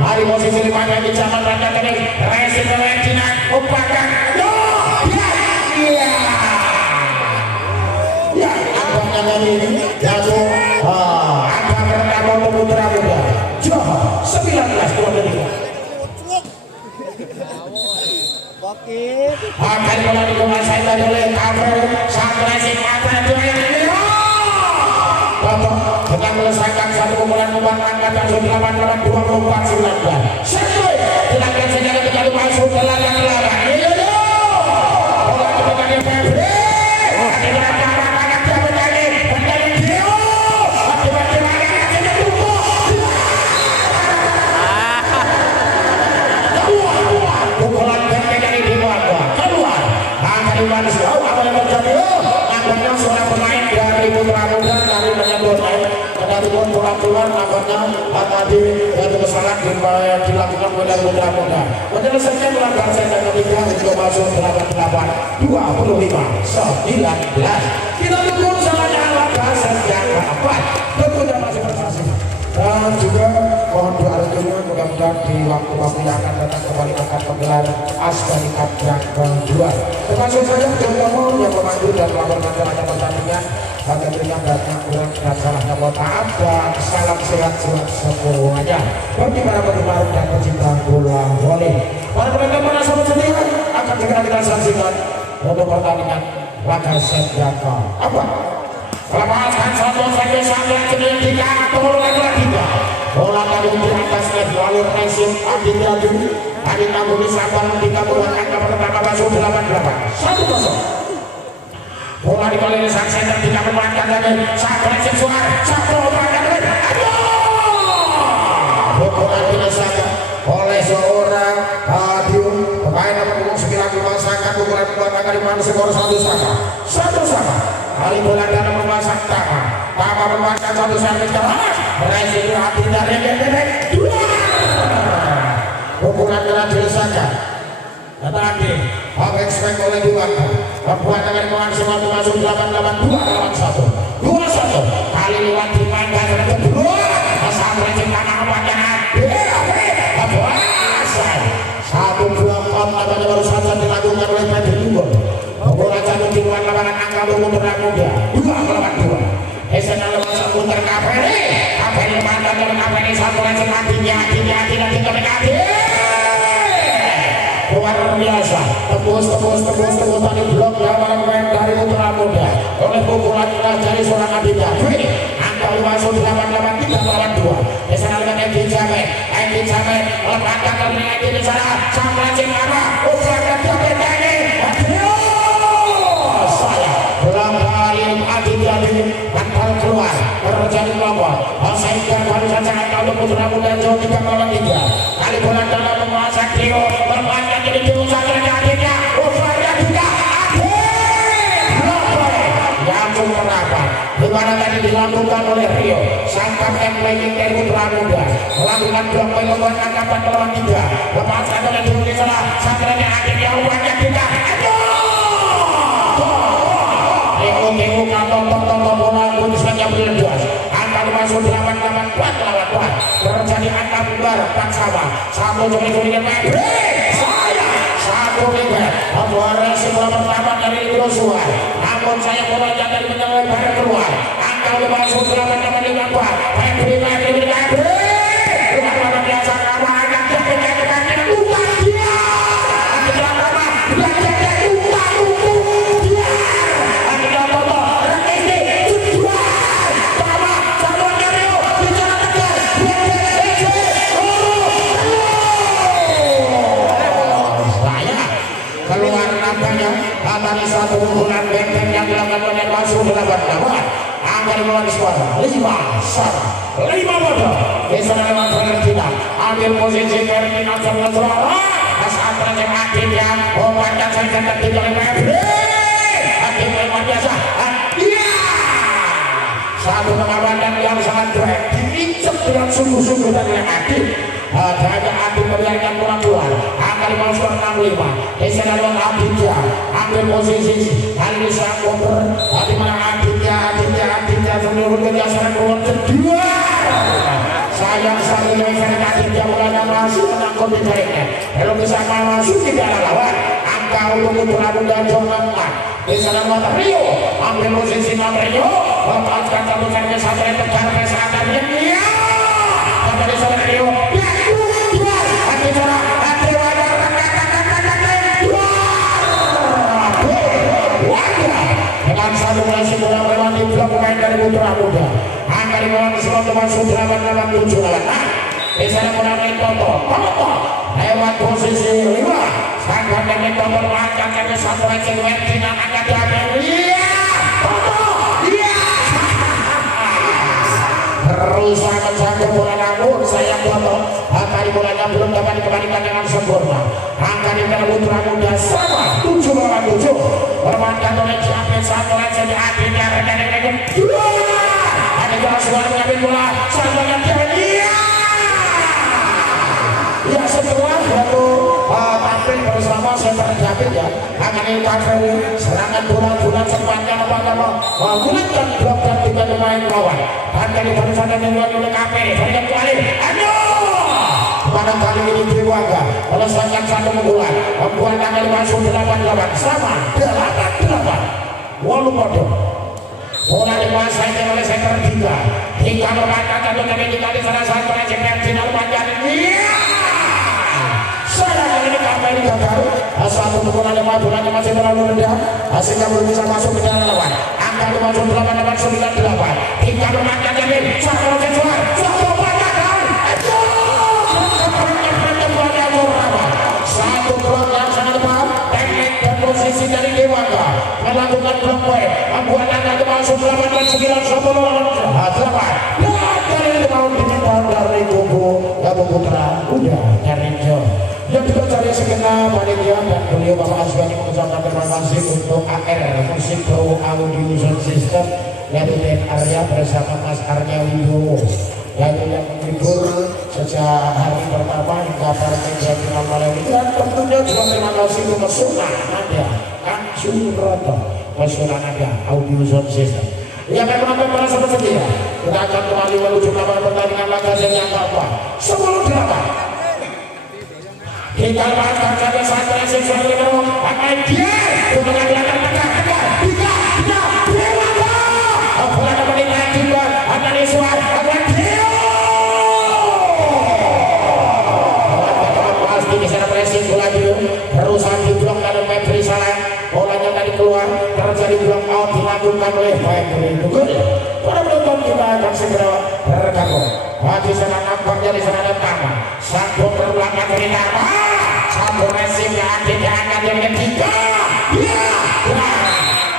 hari posisi 5 yang dijaga rakyat ini Resi Valentina upakan ya angkanya dari jatuh angka pertama untuk Putra Muda Joho 19-23 akan bola dikuasai oleh Kamer Sangresi Mata dengan melesaikan satu pukulan umpan angkatan 88-24-19 Sergei dilakukan senjata menjadi masuk ke ladang 8 bola kebetulan Febri apa yang terjadi? Nampaknya seorang pemain dari Putra Muda dari menyambut naik kedarungan bola keluar nampaknya tadi yaitu kesalahan dilakukan oleh muda-muda. Menyelesaikan laga set yang ketiga untuk masuk 88 25 19. Kita tunggu salahnya laga set yang keempat. Tentunya masih bersaksi. Dan juga mohon doa restunya mudah-mudahan di waktu-waktu yang akan datang kembali akan menggelar Asbani Cup yang kedua. Termasuk saja Jokowi yang memandu dan melaporkan jalannya pertandingan. Tentunya banyak kurang dan salahnya mohon maaf dan salam sehat semuanya bagi para penggemar dan pecinta bola voli. Para penonton mana sahabat setia akan segera kita saksikan untuk pertandingan laga set yang keempat. Lepaskan satu saja sampai jenis diatur lagi bola kali di atas net lalu racing Aditya Dwi Aditya Dwi sabar ketika buat angka pertama masuk 88 1-0. Bola dikali sang center tidak memanfaatkan lagi sabar racing suar sabar memanfaatkan lagi bola dilesakan oleh seorang Adium pemain nomor 9 memasangkan ukuran buat angka di mana skor 1-1 kali bola dalam memasang Tama memanfaatkan satu servis keras berhasil hati dari Gedek dua pukulan telah dilesakan tetapi expect oleh dua membuat dengan maksimal masuk 88 2-1 kali lewat dimangga kedua sampai cintanya membuatkan satu dua namanya baru saja dilakukan oleh Pedri Limbon bola jatuh di luar lapangan angka Putra Muda 2-2 Esena lewat seputar Kaperi mantan dari Kaperi satu lagi hatinya luar biasa tembus tadi blok yang main dari Putra Muda oleh pukulan dari seorang Aditya angka 5-8 3-2 Esena lewat Edi Jamet lepaskan dari Edi di sana sampai Cingara Putra Aditya bakal keluar terjadi kelompok sehingga baru saja kalau Putra Muda Jawa 3-3 kali bola dalam menguasai trio berpanjang jadi trio saja Aditya upaya juga yang merapat dimana tadi dilakukan oleh Rio sang kapten playing dari Putra Muda melakukan blok penyelesaian angkatan lawan 3 lepaskan oleh dulu di sana saja Aditya upaya juga Tengok kantor bola putusnya berledas angka masuk 8-4 terjadi angka bubar 4 sama satu juri saya satu lebar membuat bola pertama dari Joshua namun saya bola dari menyalai barang keluar angka masuk 8-4 Pedri luar biasa kawan akan jaga lupa dia tadi satu pukulan benteng yang dilakukan oleh masuk 8 angka dimulai suara 5 bodoh bisa lewat Valentina ambil posisi Valentina jalan suara saat terjadi akhirnya memandang saja terjadi oleh Pedri akhirnya luar biasa satu pengawalan yang sangat baik diinjak dengan sungguh-sungguh dari Adit hanya Adit membiarkan bola keluar angka 65 Esena lewat Aditya ambil posisi kali ini sang koper di mana Aditya seluruh kejasaran keluar kedua sayang sekali karena Aditya mulanya masuk menangkut di jaringnya kalau bisa masuk tidak ada lawan angka untuk Putra Muda Jawa Esena lewat Rio ambil posisi Rio lepaskan satu saja sampai tegar ke saat ini dari seorang Rio dengan satu masih bola melewati blok pemain dari Putra Muda angka di bawah keseluruhan masuk 8-7 di sana bola main Toto lewat posisi 5 sangat main Toto mengangkat ke satu lagi Wentina angkat di akhir terus menjaga bola namun sayang Toto angka di bolanya belum dapat dikembalikan dengan sempurna angka di dalam Putra Muda sama 7-7 bermanfaat oleh Ciampin satu lagi di akhirnya rekan-rekan Aja suara mengambil bola. Sampai dia. Ya setelah itu tampil bersama Center David ya akan dikasih serangan bulan sepanjang apa-apa menggunakan blok dan tiga pemain lawan dan dari barisan yang dilakukan oleh KP banyak kali pada kali ini Triwaga oleh serangan satu unggulan membuat akan masuk 8-8 sama 8-8 walau bodoh bola dikuasai oleh Center 3 hingga berkata untuk dikali salah satu recepen final panjang saya ini kamera gagal satu pukulan bola masih terlalu rendah sehingga belum bisa masuk ke dalam lawan angka 58-98 hingga bermain jadi satu kejuan satu panjang satu blok yang sangat tepat teknik dan posisi dari Dewangga melakukan blok poin membuat angka masuk 8-9-10 8 dari itu mau diminta dari kubu Gabung Putra udah cari jauh yang juga cari segenap panitia dan beliau Bapak Aswani mengucapkan terima kasih untuk AR Musik Pro Audio Sound System yaitu Dan Arya bersama Mas Arya Wibowo yaitu yang menghibur sejak hari pertama hingga pertandingan final malam ini dan tentunya juga terima kasih untuk Mesuna Nada Kang Suroto Mesuna Nada Audio Sound System yang memang para sahabat setia kita akan kembali menuju kabar pertandingan laga yang keempat 10-8 kita bahkan sampai saat berhasil suara lima akan dia untuk mengambilkan tegak tiga Dewangga bola dapat dilanjutkan akan disuar akan dia pasti bisa pressing bola dulu berusaha diblok dari Febri salah bolanya tadi keluar terjadi blok out dilakukan oleh Febri para penonton kita akan segera bergabung di sana nampaknya di sana ada taman satu berbelakang dari taman satu resim yang diangkat yang ketiga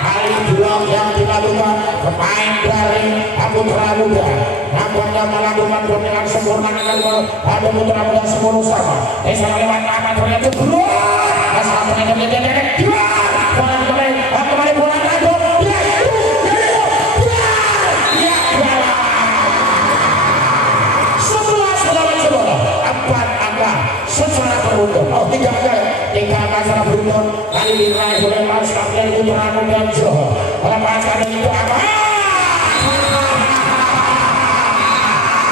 kali blok yang dilakukan pemain dari Putra Muda nampaknya melakukan blok dengan sempurna dengan ada Putra Muda semua sama sana lewat taman ternyata blok satu yang kembali bola lagu secara beruntun, tiga angka secara beruntun kali diraih oleh Mas Kapten Putra Muda Johor melepaskan itu apa?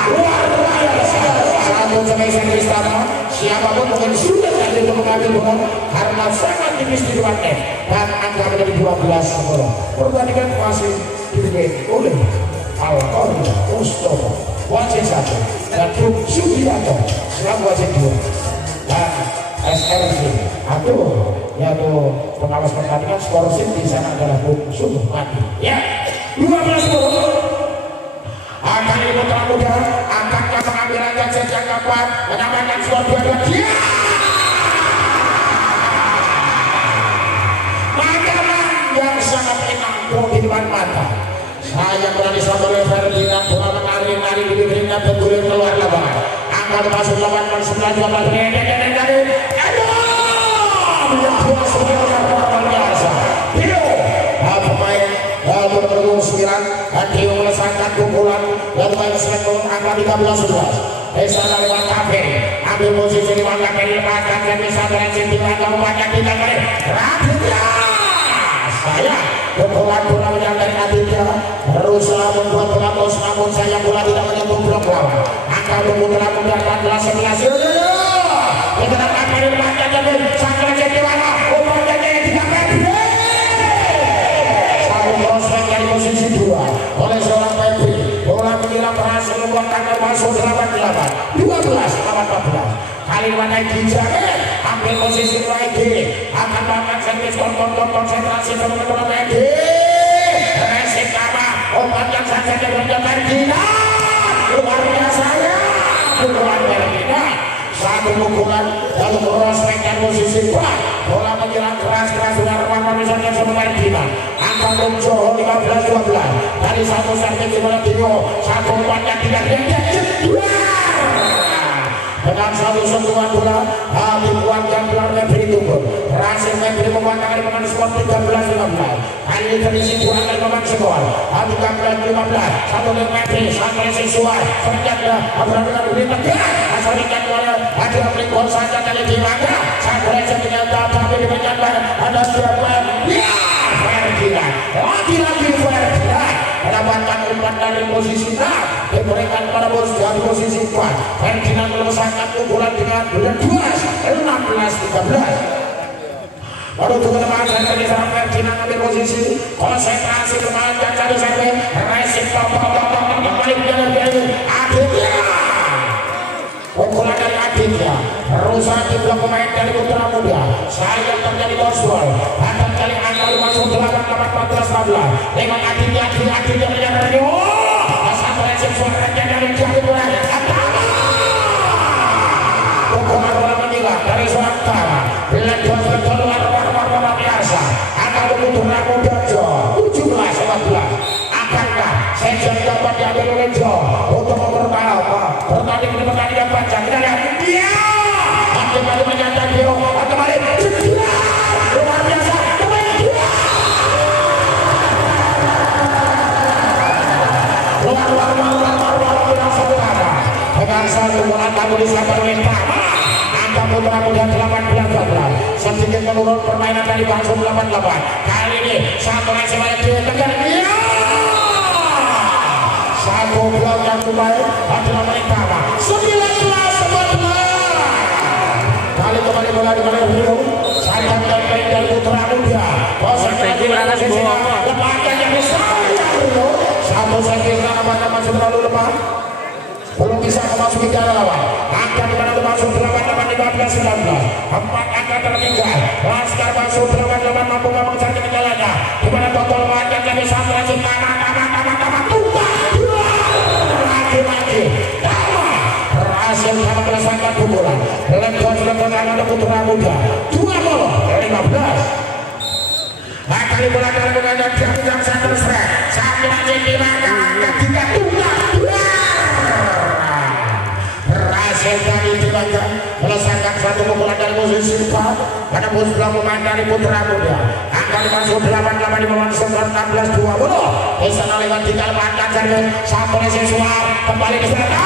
Luar biasa satu semesin Kristana siapapun mungkin sudah tadi untuk mengambil bola karena sangat tipis di depan net dan angka menjadi 12-10 pertandingan masih dipimpin oleh Al-Qaeda Mustafa wasit 1 dan Bung Subianto selaku wasit 2 dan SRC atau yaitu pengawas pertandingan skor di sana adalah Bung Subianto ya 12-10 akan ini Putra Muda angkatnya mengambil angka sejak kapan menambahkan skor 2-2 dia makanan yang sangat enak di depan mata saya berani sama oleh Ferdinand bola menari-nari di Ferdinand bergulir keluar lapangan angkat masuk lawan 11-12 dari aduh luar biasa Dio pemain bergabung 9 dan Dio melesatkan pukulan lalu main selengkung angka 13-11 sana lewat Kafe ambil posisi lewat Kafe lepaskan dan bisa berhasil dilakukan banyak tidak kali Raditya saya pukulan bola menyantai Raditya berusaha membuat bola bos namun sayang bola tidak menyentuh blok lawan angka Putra Muda 14-11 kita akan menerima jadi sampai jadi warna umurnya jadi 3 meter satu prospek dari posisi 2 oleh seorang Febri bola menyilang berhasil membuat angka masuk 8-8 12-14 kali mana dijaga ambil posisi lagi akan bahkan servis konsentrasi teman-teman lagi resip apa obat yang saja berjalan gila luar biasa ya luar biasa satu pukulan lalu prospek dan posisi 4 bola menyerang keras-keras dengan ruang misalnya sebenarnya Dina angka Johor 15-12 dari satu servis kepada Tio satu umpannya tidak dengan satu sentuhan bola dibuat dan gelarnya Febri Tunggu berhasil Febri membuat dengan skor 13-15 kali ini terisi dua kali memang skor 13-15 satu dari Mepri satu dari sesuai ternyata benar-benar lebih tegak asal ikan bola ada pelingkor saja kali di maka satu dari ternyata tapi diberikan ada siapa ya Ferdinand lagi-lagi Ferdinand mendapatkan umpan dari posisi A diberikan pada bos dari posisi 4 Ferdinand melesatkan pukulan dengan 16-13 baru juga teman saya di sana Ferdinand ambil posisi konsentrasi bermain dan cari sampai resip kembali biar akhirnya pukulan dari Aditya rusak di blok pemain dari Putra Muda sayang terjadi gosbol akan kali angka masuk 8-14-15 memang Aditya menyerang satu resip suaranya dari jauh bola pukulan bola menyilang dari seorang Tara belanjuan berkeluar luar biasa akan Putra Muda Jo 17-14 akankah sejak dapat diambil oleh Jo untuk bertanding di pertandingan panjang kita lihat dia kembali menyatakan dia kembali luar biasa kembali dia luar biasa dengan satu bola tamu disambut oleh Tama angka Putra Muda 18-14 sedikit menurun permainan dari Bangsu 88 kali ini satu lagi sebanyak dia tegar dia satu blok yang kembali adalah mereka 19-14 kali kembali bola di mana Rio sayang dan baik dari Putra Muda konsentrasi lepaskan yang besar Rio satu sekir karena masih terlalu lemah belum bisa memasuki jalan lawan angka di mana masuk 8-15-19 empat angka tertinggal Laskar masuk 8-8 mampu mengejar ketinggalannya di mana total wajar jadi satu lagi Tama tumpah lagi Tama berhasil Tama melesatkan pukulan legon ada Putra Muda 20-15 kali bola dalam mengajak jam center strike satu lagi di maka angka 3 tumpah berhasil tadi dibaca melesatkan satu pukulan dari posisi 4 pada bus belah pemain dari Putra Muda akan masuk 8-8 di bawah skor 16-20 di sana lewat tinggal angkat dari satu lagi suar kembali ke sana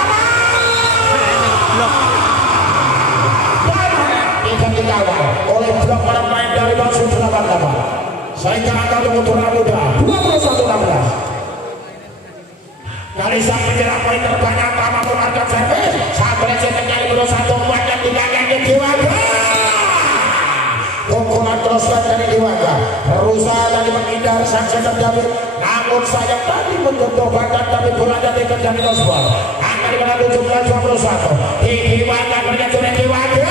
ikan dikawal oleh blok para pemain dari Bangsu 88 sehingga angka untuk Putra Muda 21-16 kali sang penyerang poin terbanyak Tama mengarahkan servis satu lagi terjadi belum satu buat yang dibagaikan Diwaga pukulan teruskan dari Diwaga berusaha tadi menghindar sang center David namun sayang tadi menyentuh badan tapi bola jatuh terjadi gosbol angka di mana 17-21 Diwaga berjatuh dari Diwaga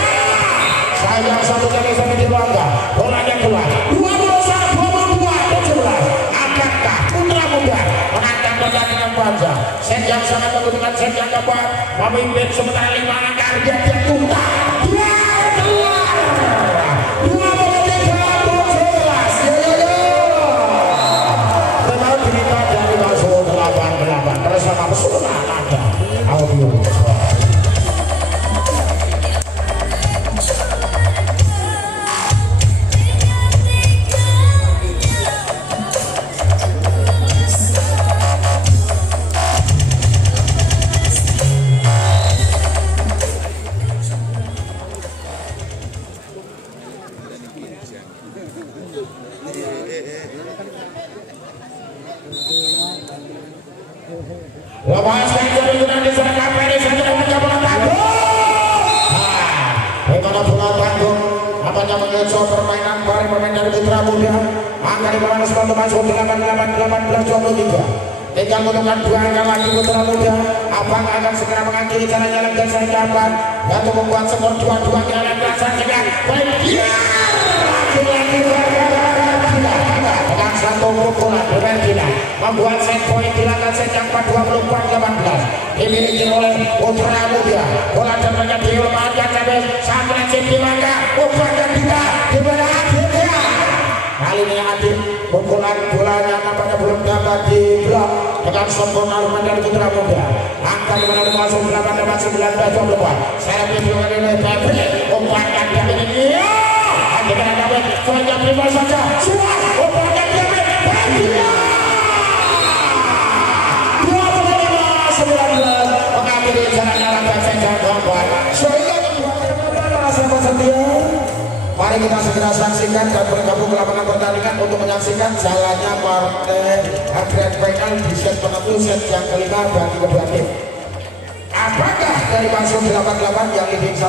sayang satu kali sampai Diwaga bolanya keluar 21-22 akankah Putra Muda menantang pertandingan panjang set yang sangat membutuhkan set yang dapat memimpin sementara 5 angka dia tuntas dia keluar 23-17 benar berita dari Bangsu 88 bersama pesona ada audio lepaskan jari di sana KPD saja dengan bola tanggung bagaimana bola tanggung apanya mengecoh permainan para pemain dari Putra Muda angka di bawah skor masuk 8-8-18-23 tinggal menentukan 2 angka lagi Putra Muda apakah akan segera mengakhiri caranya dan saya dapat untuk membuat skor 2-2 kira dan saja baik dia lagi dengan satu pukulan Ferdinand membuat set poin dilakukan set yang 24-18 dimiliki oleh Putra Muda bola terbanyak dilemaskan sampai satu set dilakukan pukulan tidak diberi akhirnya kali ini Adit pukulan bolanya nampaknya belum dapat di blok dengan sempurna rumah dari Putra Muda angka di mana masuk 8-19-24 saya pilih oleh Febri umpankan dari ini dengan David selanjutnya prima saja suara umpankan David Mari kita segera saksikan dan bergabung ke lapangan pertandingan untuk menyaksikan jalannya partai grand final di set penentu set yang kelima bagi kedua tim. Apakah dari masuk 88 yang leading 1-0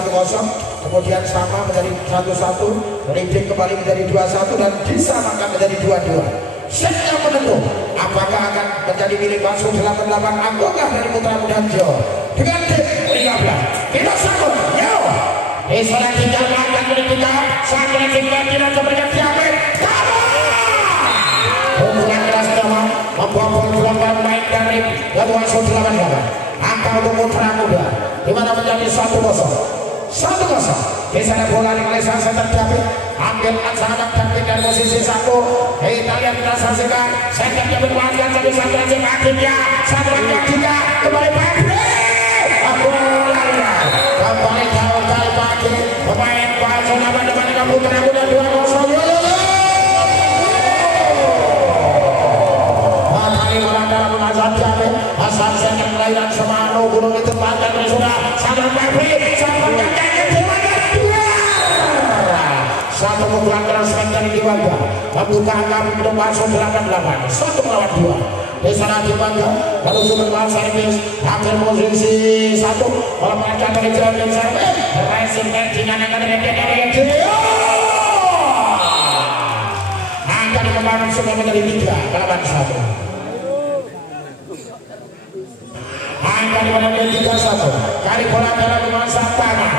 kemudian sama menjadi 1-1, leading kembali menjadi 2-1 dan disamakan menjadi 2-2. Set yang penentu apakah akan menjadi milik masuk 88 ataukah dari Putra Muda Jawa dengan tim 15. Kita sambut yo. Isola tinggal langkah ketiga, satu lagi tidak kemudian diambil. Hubungan keras drama membobol gelombang main dari Kedua 88. Angka untuk Putra Muda di mana menjadi 1-0. 1-0. Di sana bola oleh sang center David. Ambil Azamat David dari posisi 1. Kita lihat kita saksikan center David melanggar dari satu lagi akhirnya satu lagi tiga kembali David. Kembali jauh kali pagi pemain Pasir Laban depan dengan Putra Muda 2-0. Matahari dalam Hasan David. Hasan center kelahiran Semarang Gunung itu pantai sudah Sadar David sampai kakaknya Dewanya satu pukulan keras dari Dewanya membuka angka untuk masuk 88 1 melawan 2. Di sana Dewanya lalu sumber servis ambil posisi 1 kalau mereka dari jalan servis racing dengan angka dari angka kembali sudah menjadi 3 melawan 1. Angka di mana dia 3-1 kali bola dalam masa tanah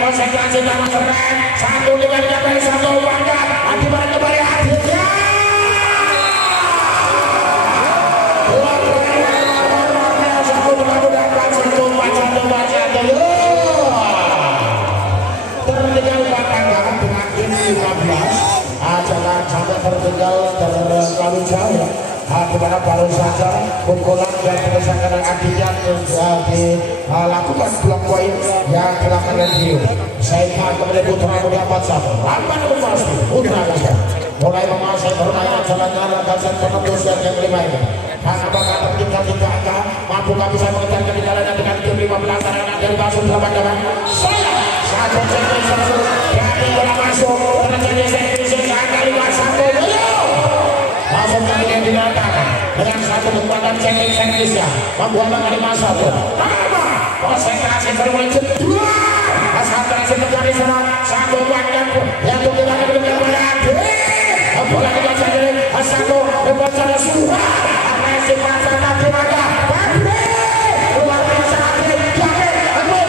konsentrasi tangan keren satu dengan kembali satu bangga hati pada kembali akhirnya satu mudah-mudahan satu tertinggal bangga dengan tim 15 jangan sampai tertinggal terlalu jauh ya. Dimana baru saja pukulan dan penesangan artinya dilakukan blok poin yang dilakukan review. Saiman kemudian Putra Muda 41 lamban pasti Putra Muda mulai menguasai permainan jalannya lantasan penentu set yang kelima ini. Apakah tertinggal 3 angka mampukah bisa mengejar ketinggalannya dengan tim 15 anak dari masuk 8 saya satu dari bola masuk terjadi servis angka 51 masuk kemudian dinyatakan dengan satu kekuatan checking servisnya membuat angka 51 pertama konsentrasi bermulai kedua konsentrasi menjadi satu bangga yang tidak akan berhenti bola kita jadi satu membaca suara agresi pasang nanti maka luar biasa akhir jamin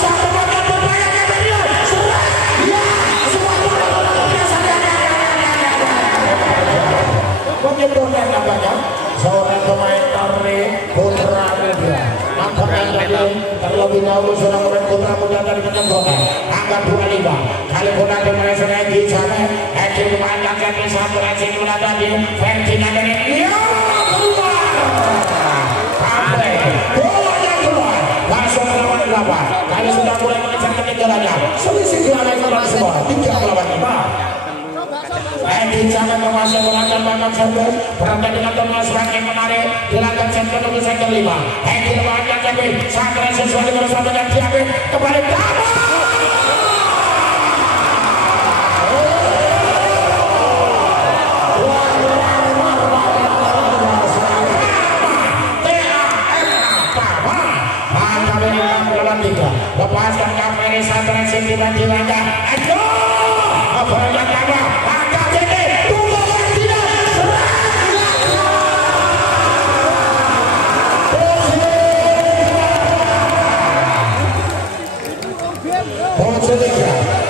satu bangga berbayang yang berian serah ya semua bola biasa menyebutkan namanya seorang pemain Tarni Putra Muda angkatan tadi terlebih dahulu seorang pemain Putra Muda dari penyembuhan angka 25 kali bola dimulai sudah di sana Eki memandang kaki satu Eki bola tadi Ferdinand dari dia keluar sampai bolanya keluar langsung melawan 8 kali sudah mulai mengejar ketinggalannya selisih juara keluar semua 3 melawan 5. Edi jangan menguasai melakukan bakal servis pertandingan dengan semakin menarik dilakukan set kedua set kelima Edi melakukan servis saat sesuai dengan suatu yang diambil kembali dapat lepaskan kamera saat transit tiba-tiba aduh apa yang kamu angkat ini tunggu tidak serah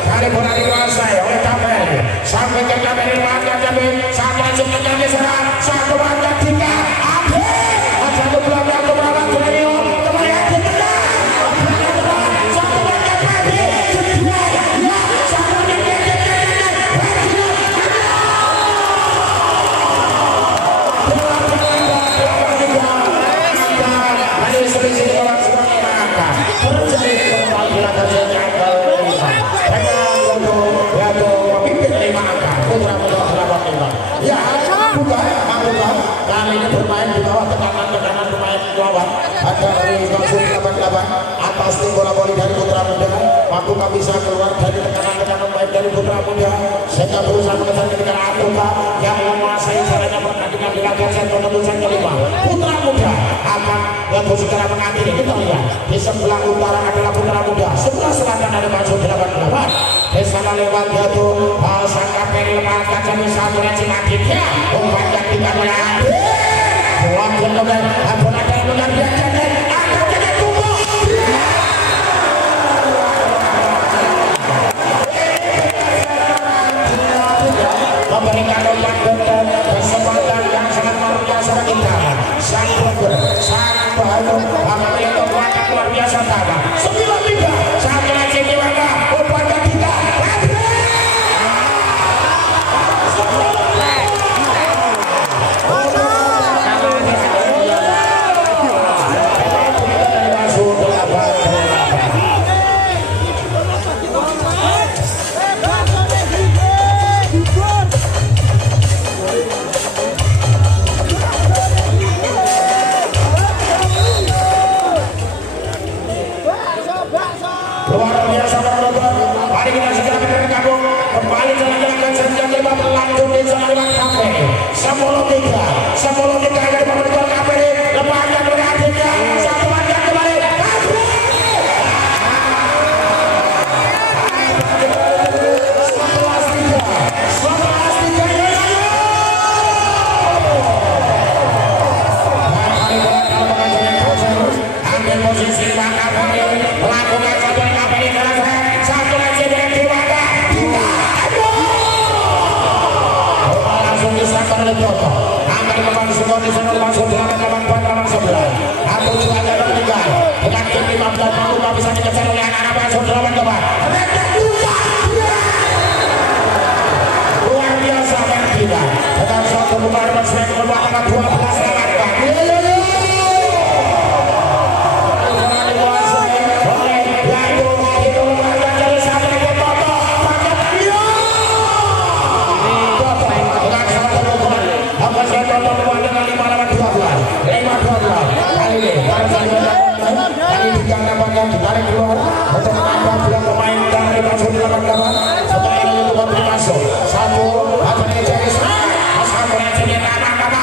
kali bola dikuasai oleh kamera sampai ke kamera langkah kami saat transit menjadi serang satu langkah tiga akhir satu belakang ke bawah Glenio kembali akhir kali ini bermain di bawah tekanan pemain lawan ada dari Masuk 88 atas tim bola voli dari Putra Muda apakah bisa keluar dari tekanan-tekanan baik dari putra muda sehingga berusaha mengejar ketika Atuka yang menguasai caranya pertandingan di laga set penembusan kelima. Putra muda akan yang segera mengambil. Kita lihat di sebelah utara adalah putra muda, sebelah selatan ada masuk 88 di sana lewat jatuh sangka peri lepas kaca satu racing adiknya umpannya tidak melayani pulang ke kembali ampun ada yang benar biasa dan akan jadi tumbuh memberikan umpan bentuk kesempatan yang sangat luar biasa bagi kita sang blogger, sang bahagia akan melihat umpan yang luar biasa sama 9-3 satu racing diwaga umpannya kita luar biasa berlomba. Mari kita segera bergabung kembali jalan-jalan saja kita berlanjut di jalan kafe 10-3 dari pembentukan kafe lepasnya dari akhirnya satu aja kembali ambil posisi melakukan satu lagi dengan Dewata langsung diserang oleh Joko akan kembali skor di sana langsung 8-8-4-11 atau juga ada tertinggal dengan tim 15 bisa dikejar oleh anak-anak langsung 8-8 luar biasa Martina dengan satu bubar berserik kedua tengah 12-8 ditarik keluar untuk menambah bilang pemain dari masuk di lapangan kawan setelah itu kembali masuk satu akan dicari asal berhasilnya nama-nama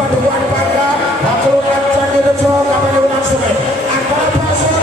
5-2 Bangga, Kelurahan Candi Rejo, Kabupaten Sumeneb. Antara Pasir